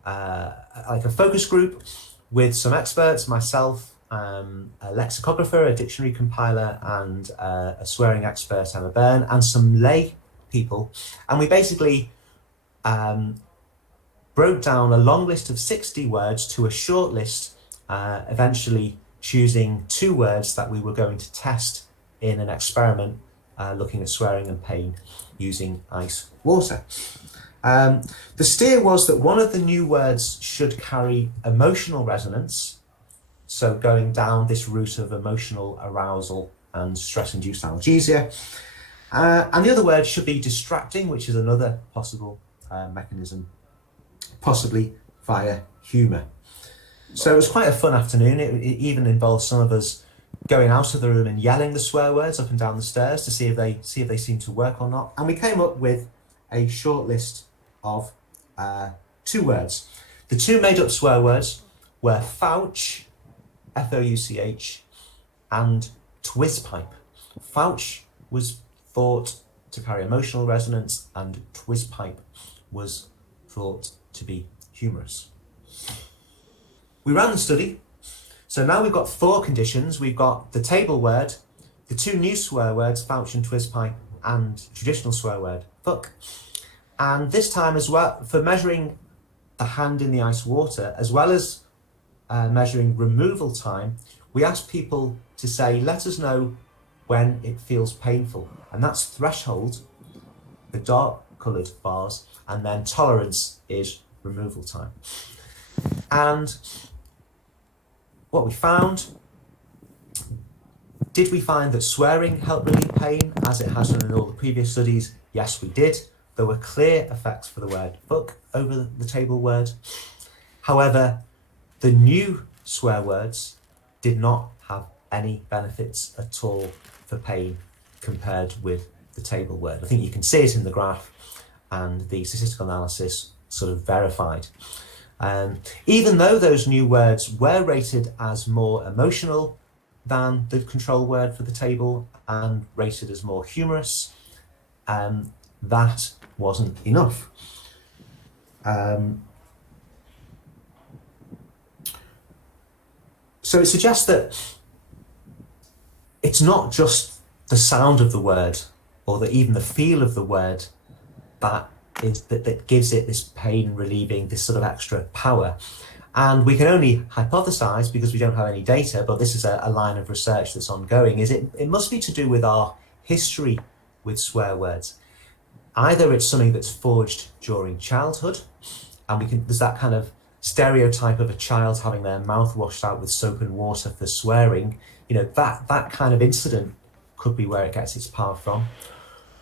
a focus group with some experts, myself, a lexicographer, a dictionary compiler, and a swearing expert, Emma Byrne, and some lay people. And we basically broke down a long list of 60 words to a short list, eventually choosing 2 words that we were going to test in an experiment looking at swearing and pain using ice water. The steer was that one of the new words should carry emotional resonance, so going down this route of emotional arousal and stress-induced analgesia. And the other word should be distracting, which is another possible mechanism, possibly via humour. So it was quite a fun afternoon. It even involved some of us going out of the room and yelling the swear words up and down the stairs to see if they seem to work or not. And we came up with a short list of 2 words. The 2 made-up swear words were fouch, F-O-U-C-H, and twizpipe. Fouch was thought to carry emotional resonance, and twizpipe was thought to be humorous. We ran the study. So now we've got 4 conditions. We've got the table word, the 2 new swear words, fouch and twizpipe, and traditional swear word, fuck. And this time as well, for measuring the hand in the ice water, as well as measuring removal time, we asked people to say, let us know when it feels painful. And that's threshold, the dark coloured bars, and then tolerance is removal time. And what we found, did we find that swearing helped relieve pain as it has done in all the previous studies? Yes, we did. There were clear effects for the word fuck over the table word. However, the new swear words did not have any benefits at all for pain compared with the table word. I think you can see it in the graph, and the statistical analysis sort of verified. Even though those new words were rated as more emotional than the control word for the table and rated as more humorous, that wasn't enough. So it suggests that it's not just the sound of the word or even the feel of the word that gives it this pain relieving, this sort of extra power. And we can only hypothesize, because we don't have any data, but this is a line of research that's ongoing, is it must be to do with our history with swear words. Either it's something that's forged during childhood, and there's that kind of stereotype of a child having their mouth washed out with soap and water for swearing. That kind of incident could be where it gets its power from.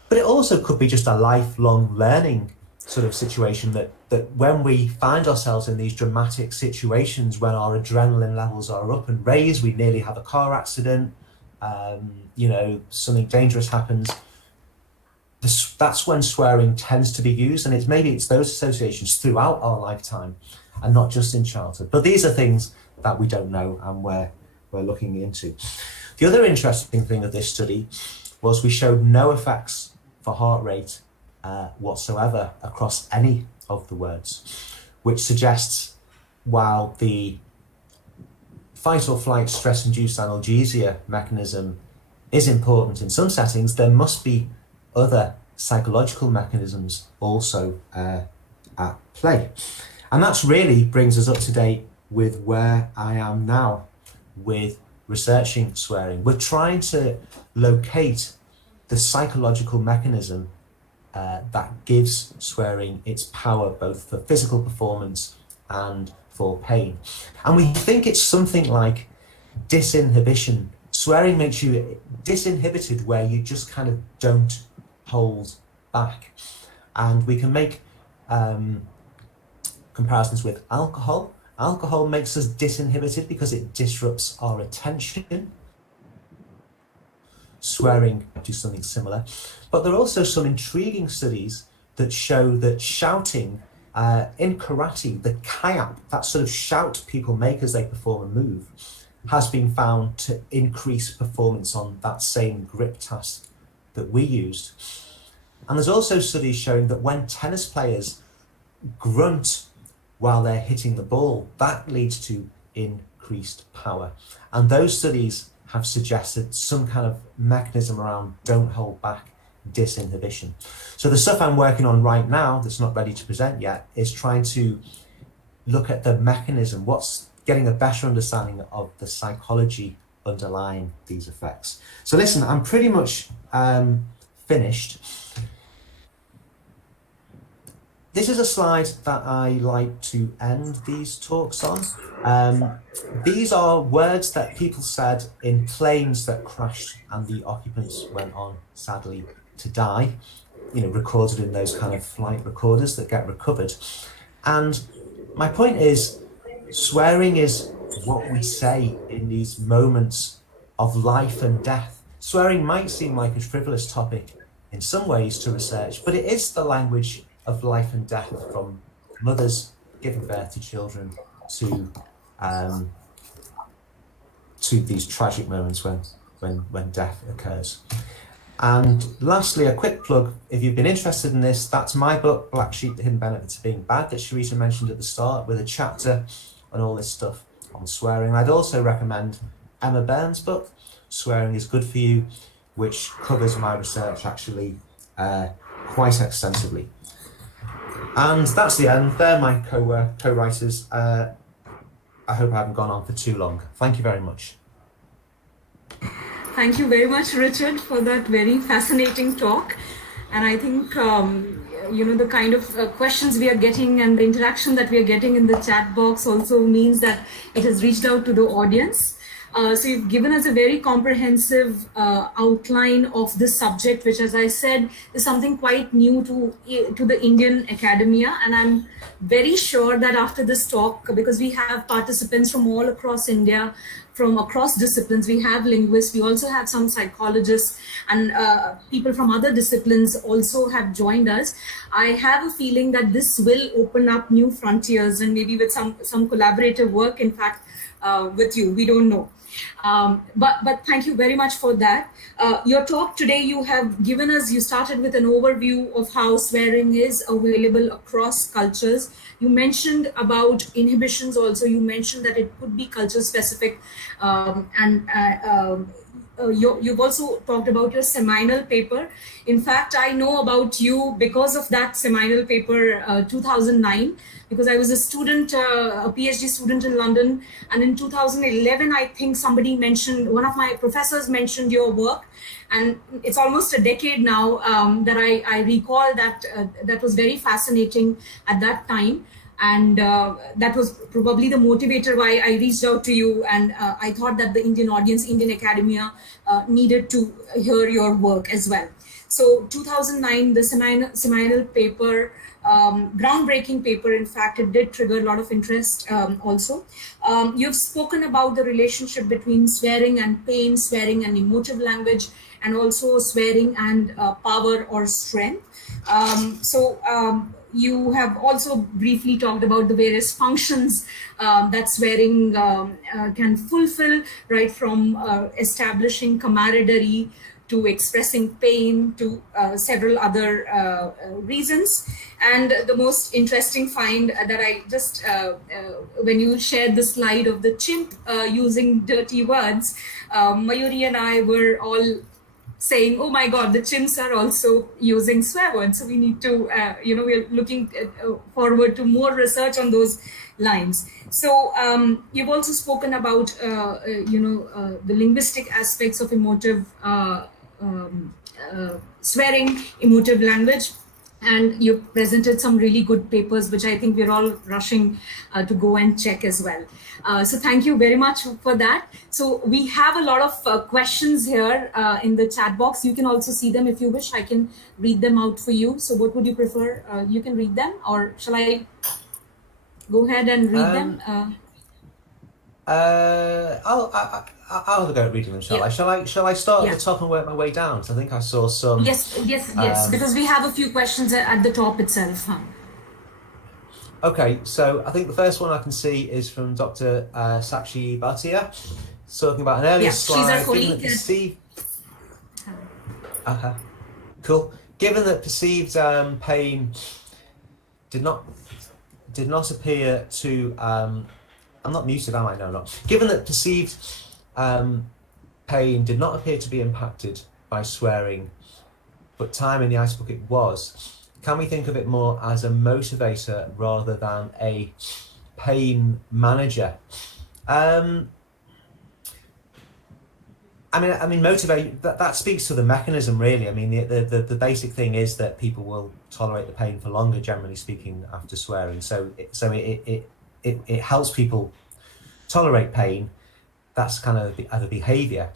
But it also could be just a lifelong learning sort of situation that when we find ourselves in these dramatic situations, when our adrenaline levels are up and raised, we nearly have a car accident, something dangerous happens, that's when swearing tends to be used. And maybe it's those associations throughout our lifetime and not just in childhood. But these are things that we don't know and we're looking into. The other interesting thing of this study was we showed no effects for heart rate whatsoever across any of the words, which suggests while the fight or flight stress-induced analgesia mechanism is important in some settings, there must be other psychological mechanisms also at play. And that's really brings us up to date with where I am now with researching swearing. We're trying to locate the psychological mechanism that gives swearing its power both for physical performance and for pain. And we think it's something like disinhibition. Swearing makes you disinhibited, where you just kind of don't hold back. And we can make comparisons with alcohol. Alcohol makes us disinhibited because it disrupts our attention. Swearing do something similar. But there are also some intriguing studies that show that shouting in karate, the kyap, that sort of shout people make as they perform a move, has been found to increase performance on that same grip task that we used. And there's also studies showing that when tennis players grunt while they're hitting the ball, that leads to increased power. And those studies have suggested some kind of mechanism around don't hold back, disinhibition. So the stuff I'm working on right now that's not ready to present yet is trying to look at the mechanism, what's getting a better understanding of the psychology underlying these effects. So listen, I'm pretty much finished. This is a slide that I like to end these talks on. These are words that people said in planes that crashed and the occupants went on, sadly, to die, recorded in those kind of flight recorders that get recovered. And my point is, swearing is what we say in these moments of life and death. Swearing might seem like a frivolous topic in some ways to research, but it is the language of life and death, from mothers giving birth to children to these tragic moments when death occurs. And lastly, a quick plug, if you've been interested in this, that's my book, Black Sheep, The Hidden Benefits of Being Bad, that Sharita mentioned at the start, with a chapter on all this stuff on swearing. I'd also recommend Emma Byrne's book, Swearing is Good for You, which covers my research actually quite extensively. And that's the end. They're my co-writers. I hope I haven't gone on for too long. Thank you very much. Thank you very much, Richard, for that very fascinating talk. And I think, the kind of questions we are getting and the interaction that we are getting in the chat box also means that it has reached out to the audience. So you've given us a very comprehensive outline of this subject, which, as I said, is something quite new to the Indian academia. And I'm very sure that after this talk, because we have participants from all across India, from across disciplines, we have linguists, we also have some psychologists, and people from other disciplines also have joined us. I have a feeling that this will open up new frontiers, and maybe with some collaborative work, in fact, with you, we don't know. But thank you very much for that. Your talk today, you started with an overview of how swearing is available across cultures. You mentioned about inhibitions also. You mentioned that it could be culture specific. You've also talked about your seminal paper. In fact, I know about you because of that seminal paper, 2009, because I was a student, a PhD student in London. And in 2011, I think one of my professors mentioned your work. And it's almost a decade now that I recall that was very fascinating at that time. And that was probably the motivator why I reached out to you. And I thought that the Indian audience, Indian academia needed to hear your work as well. So 2009, the seminal paper, groundbreaking paper, in fact, it did trigger a lot of interest also. You've spoken about the relationship between swearing and pain, swearing and emotive language, and also swearing and power or strength. You have also briefly talked about the various functions that swearing can fulfill, right from establishing camaraderie to expressing pain to several other reasons. And the most interesting find that I just, when you shared the slide of the chimp using dirty words, Mayuri and I were all saying, oh my God, the chimps are also using swear words. So we need to, we're looking forward to more research on those lines. So you've also spoken about, the linguistic aspects of emotive swearing, emotive language. and you've presented some really good papers, which I think we're all rushing to go and check as well. So thank you very much for that. So we have a lot of questions here in the chat box. You can also see them if you wish. I can read them out for you. So what would you prefer? You can read them, or shall I go ahead and read them? I'll have a go at reading them, shall Yeah. I? Shall I start Yeah. at the top and work my way down? So I think I saw some. Yes, because we have a few questions at the top itself. Huh? Okay, so I think the first one I can see is from Dr. Sakshi Bhatia, talking about an earlier Yeah, she's our slide. Given colleague. that perceived, cool. Given that perceived pain did not appear to. I'm not muted, am I? No, not. Given that perceived pain did not appear to be impacted by swearing, but time in the ice bucket was, can we think of it more as a motivator rather than a pain manager? I mean, motivate. That speaks to the mechanism, really. I mean, the basic thing is that people will tolerate the pain for longer, generally speaking, after swearing. So it helps people tolerate pain. That's kind of the behavior.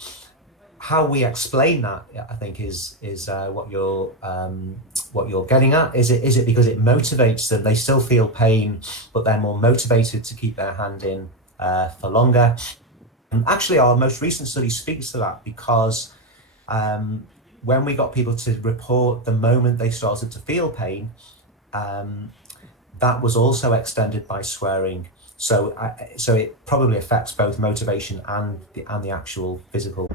How we explain that, I think, is what you're getting at. Is it because it motivates them? They still feel pain, but they're more motivated to keep their hand in for longer. And actually, our most recent study speaks to that, because when we got people to report the moment they started to feel pain, that was also extended by swearing. So it probably affects both motivation and the actual physical.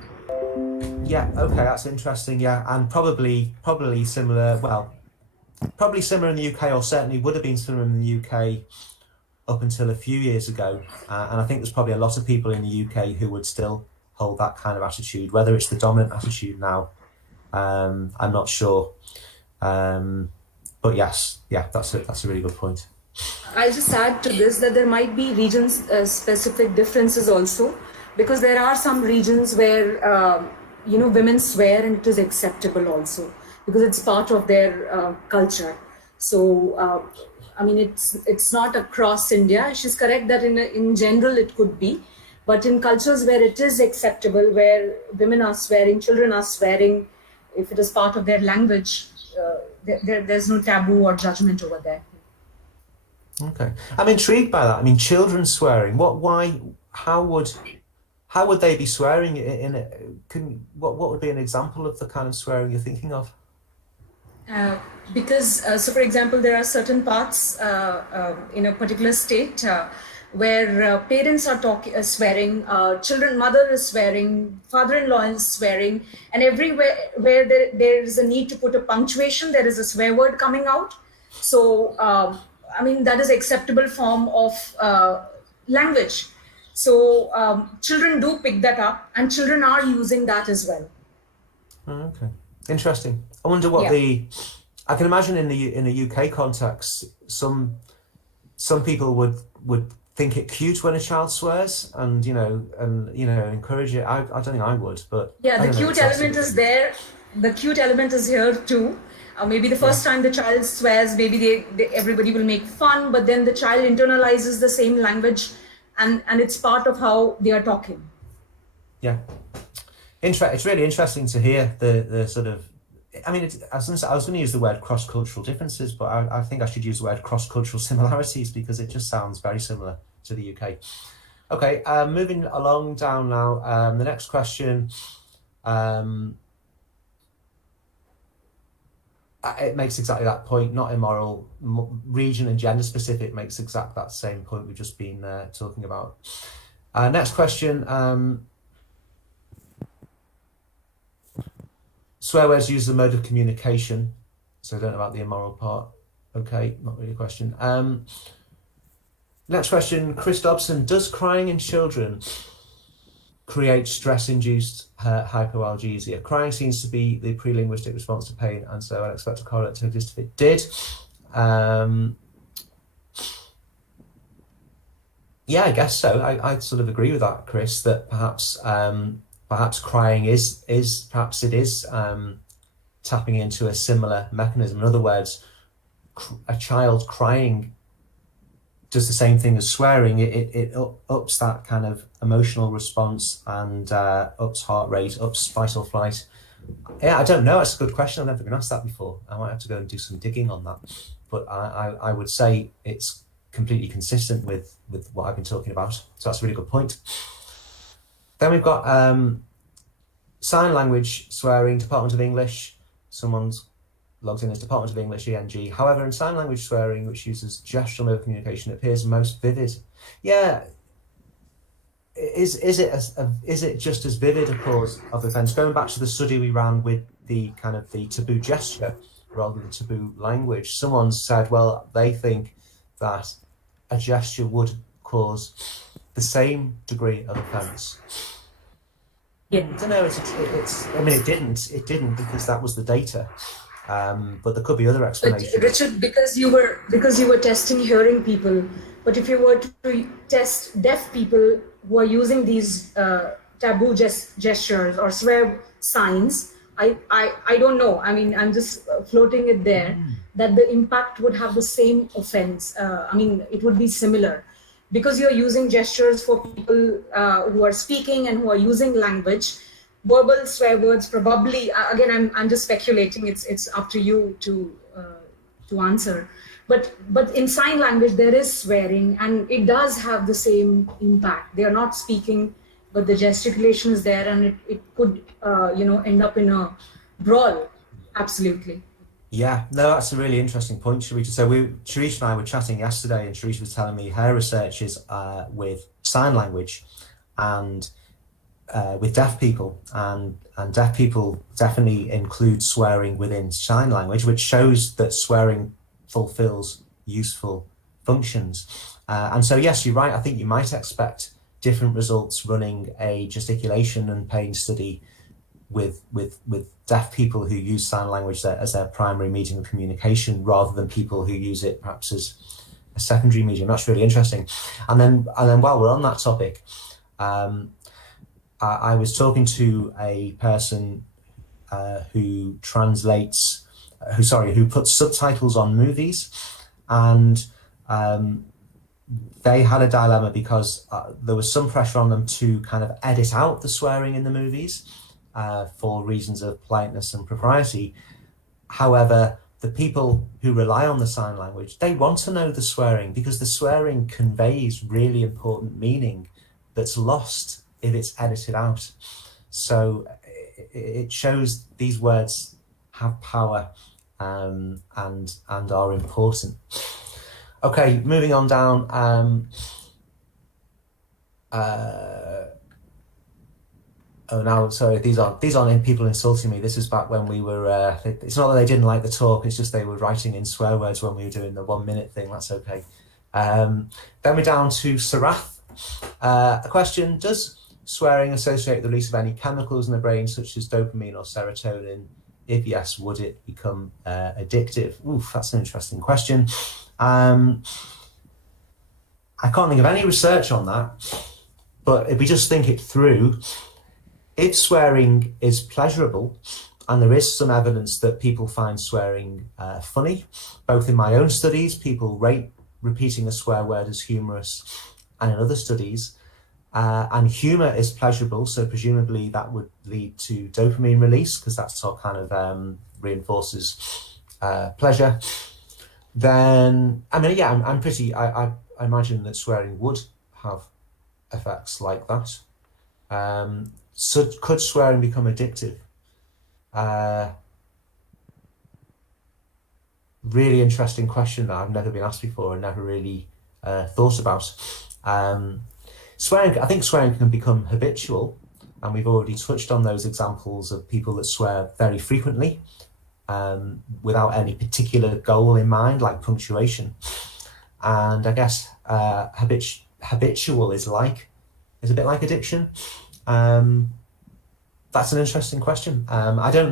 Yeah, okay, that's interesting. Yeah, and probably similar. Well, probably similar in the UK, or certainly would have been similar in the UK up until a few years ago. And I think there's probably a lot of people in the UK who would still hold that kind of attitude. Whether it's the dominant attitude now, I'm not sure. But yes, yeah, that's a really good point. I'll just add to this that there might be region-specific differences also, because there are some regions where women swear and it is acceptable also, because it's part of their culture. So I mean, it's not across India. She's correct that in general it could be, but in cultures where it is acceptable, where women are swearing, children are swearing, if it is part of their language, there's no taboo or judgment over there. Okay, I'm intrigued by that. I mean, children swearing. How would they be swearing in it? What would be an example of the kind of swearing you're thinking of? Because so for example, there are certain parts in a particular state where parents are swearing, mother is swearing, father-in-law is swearing, and everywhere where there is a need to put a punctuation, there is a swear word coming out. So I mean, that is acceptable form of language. So children do pick that up, and children are using that as well. Oh, okay, interesting. I wonder what I can imagine in the UK context, some people would think it cute when a child swears, and encourage it. I don't think I would, but yeah, the cute element is there. The cute element is here too. Maybe the first time the child swears, maybe everybody will make fun, but then the child internalizes the same language, and it's part of how they are talking. Yeah, it's really interesting to hear the sort of. I mean, I was going to use the word cross-cultural differences, but I think I should use the word cross-cultural similarities, because it just sounds very similar to the UK. Okay, moving along down now. The next question. It makes exactly that point, not immoral. Region and gender specific makes exactly that same point we've just been talking about. Next question. Swear words used as a mode of communication. So I don't know about the immoral part. Okay, not really a question. Next question, Chris Dobson. Does crying in children create stress-induced hypoalgesia? Crying seems to be the pre-linguistic response to pain, and so I'd expect a correlate to exist if it did. Yeah, I guess so. I sort of agree with that, Chris, that perhaps crying is tapping into a similar mechanism. In other words, a child crying does the same thing as swearing. It ups that kind of emotional response and ups heart rate, ups fight or flight. Yeah, I don't know. It's a good question. I've never been asked that before. I might have to go and do some digging on that. But I would say it's completely consistent with what I've been talking about. So that's a really good point. Then we've got sign language swearing, Department of English. Someone's logged in as Department of English, ENG. However, in sign language swearing, which uses gestural mode of communication, it appears most vivid. Yeah, is it just as vivid a cause of offence? Going back to the study we ran with the kind of the taboo gesture rather than taboo language, someone said, well, they think that a gesture would cause the same degree of offence. Yeah. I don't know. I mean, it didn't because that was the data. But there could be other explanations. But Richard, because you were testing hearing people, but if you were to test deaf people who are using these taboo gestures or swear signs, I don't know. I mean, I'm just floating it there that the impact would have the same offense. I mean, it would be similar because you're using gestures for people who are speaking and who are using language. Verbal swear words probably, again, I'm just speculating. It's up to you to answer. But in sign language there is swearing, and it does have the same impact. They are not speaking, but the gesticulation is there, and it could end up in a brawl. Absolutely. Yeah, no, that's a really interesting point, Sharice. So Sharice and I were chatting yesterday, and Sharice was telling me her research is with sign language and with deaf people, and deaf people definitely include swearing within sign language, which shows that swearing fulfills useful functions. And so, yes, you're right. I think you might expect different results running a gesticulation and pain study with deaf people who use sign language as their primary medium of communication, rather than people who use it perhaps as a secondary medium. That's really interesting. And then while we're on that topic, I was talking to a person who puts subtitles on movies, and they had a dilemma because there was some pressure on them to kind of edit out the swearing in the movies for reasons of politeness and propriety. However, the people who rely on the sign language, they want to know the swearing because the swearing conveys really important meaning that's lost if it's edited out. So it shows these words have power and are important. Okay, moving on down. Now, sorry, these aren't people insulting me. This is back when we were, it's not that they didn't like the talk, it's just they were writing in swear words when we were doing the 1 minute thing. That's okay. Then we're down to Sarath. A question: does swearing associate the release of any chemicals in the brain, such as dopamine or serotonin? If yes, would it become addictive? Oof, that's an interesting question. I can't think of any research on that, but if we just think it through, if swearing is pleasurable, and there is some evidence that people find swearing funny, both in my own studies, people rate repeating a swear word as humorous, and in other studies, and humor is pleasurable, so presumably that would lead to dopamine release, because that sort of kind of reinforces pleasure. Then, I mean, yeah, I imagine that swearing would have effects like that. So could swearing become addictive? Really interesting question that I've never been asked before and never really thought about. I think swearing can become habitual, and we've already touched on those examples of people that swear very frequently without any particular goal in mind, like punctuation. And I guess habitual is a bit like addiction. That's an interesting question. I don't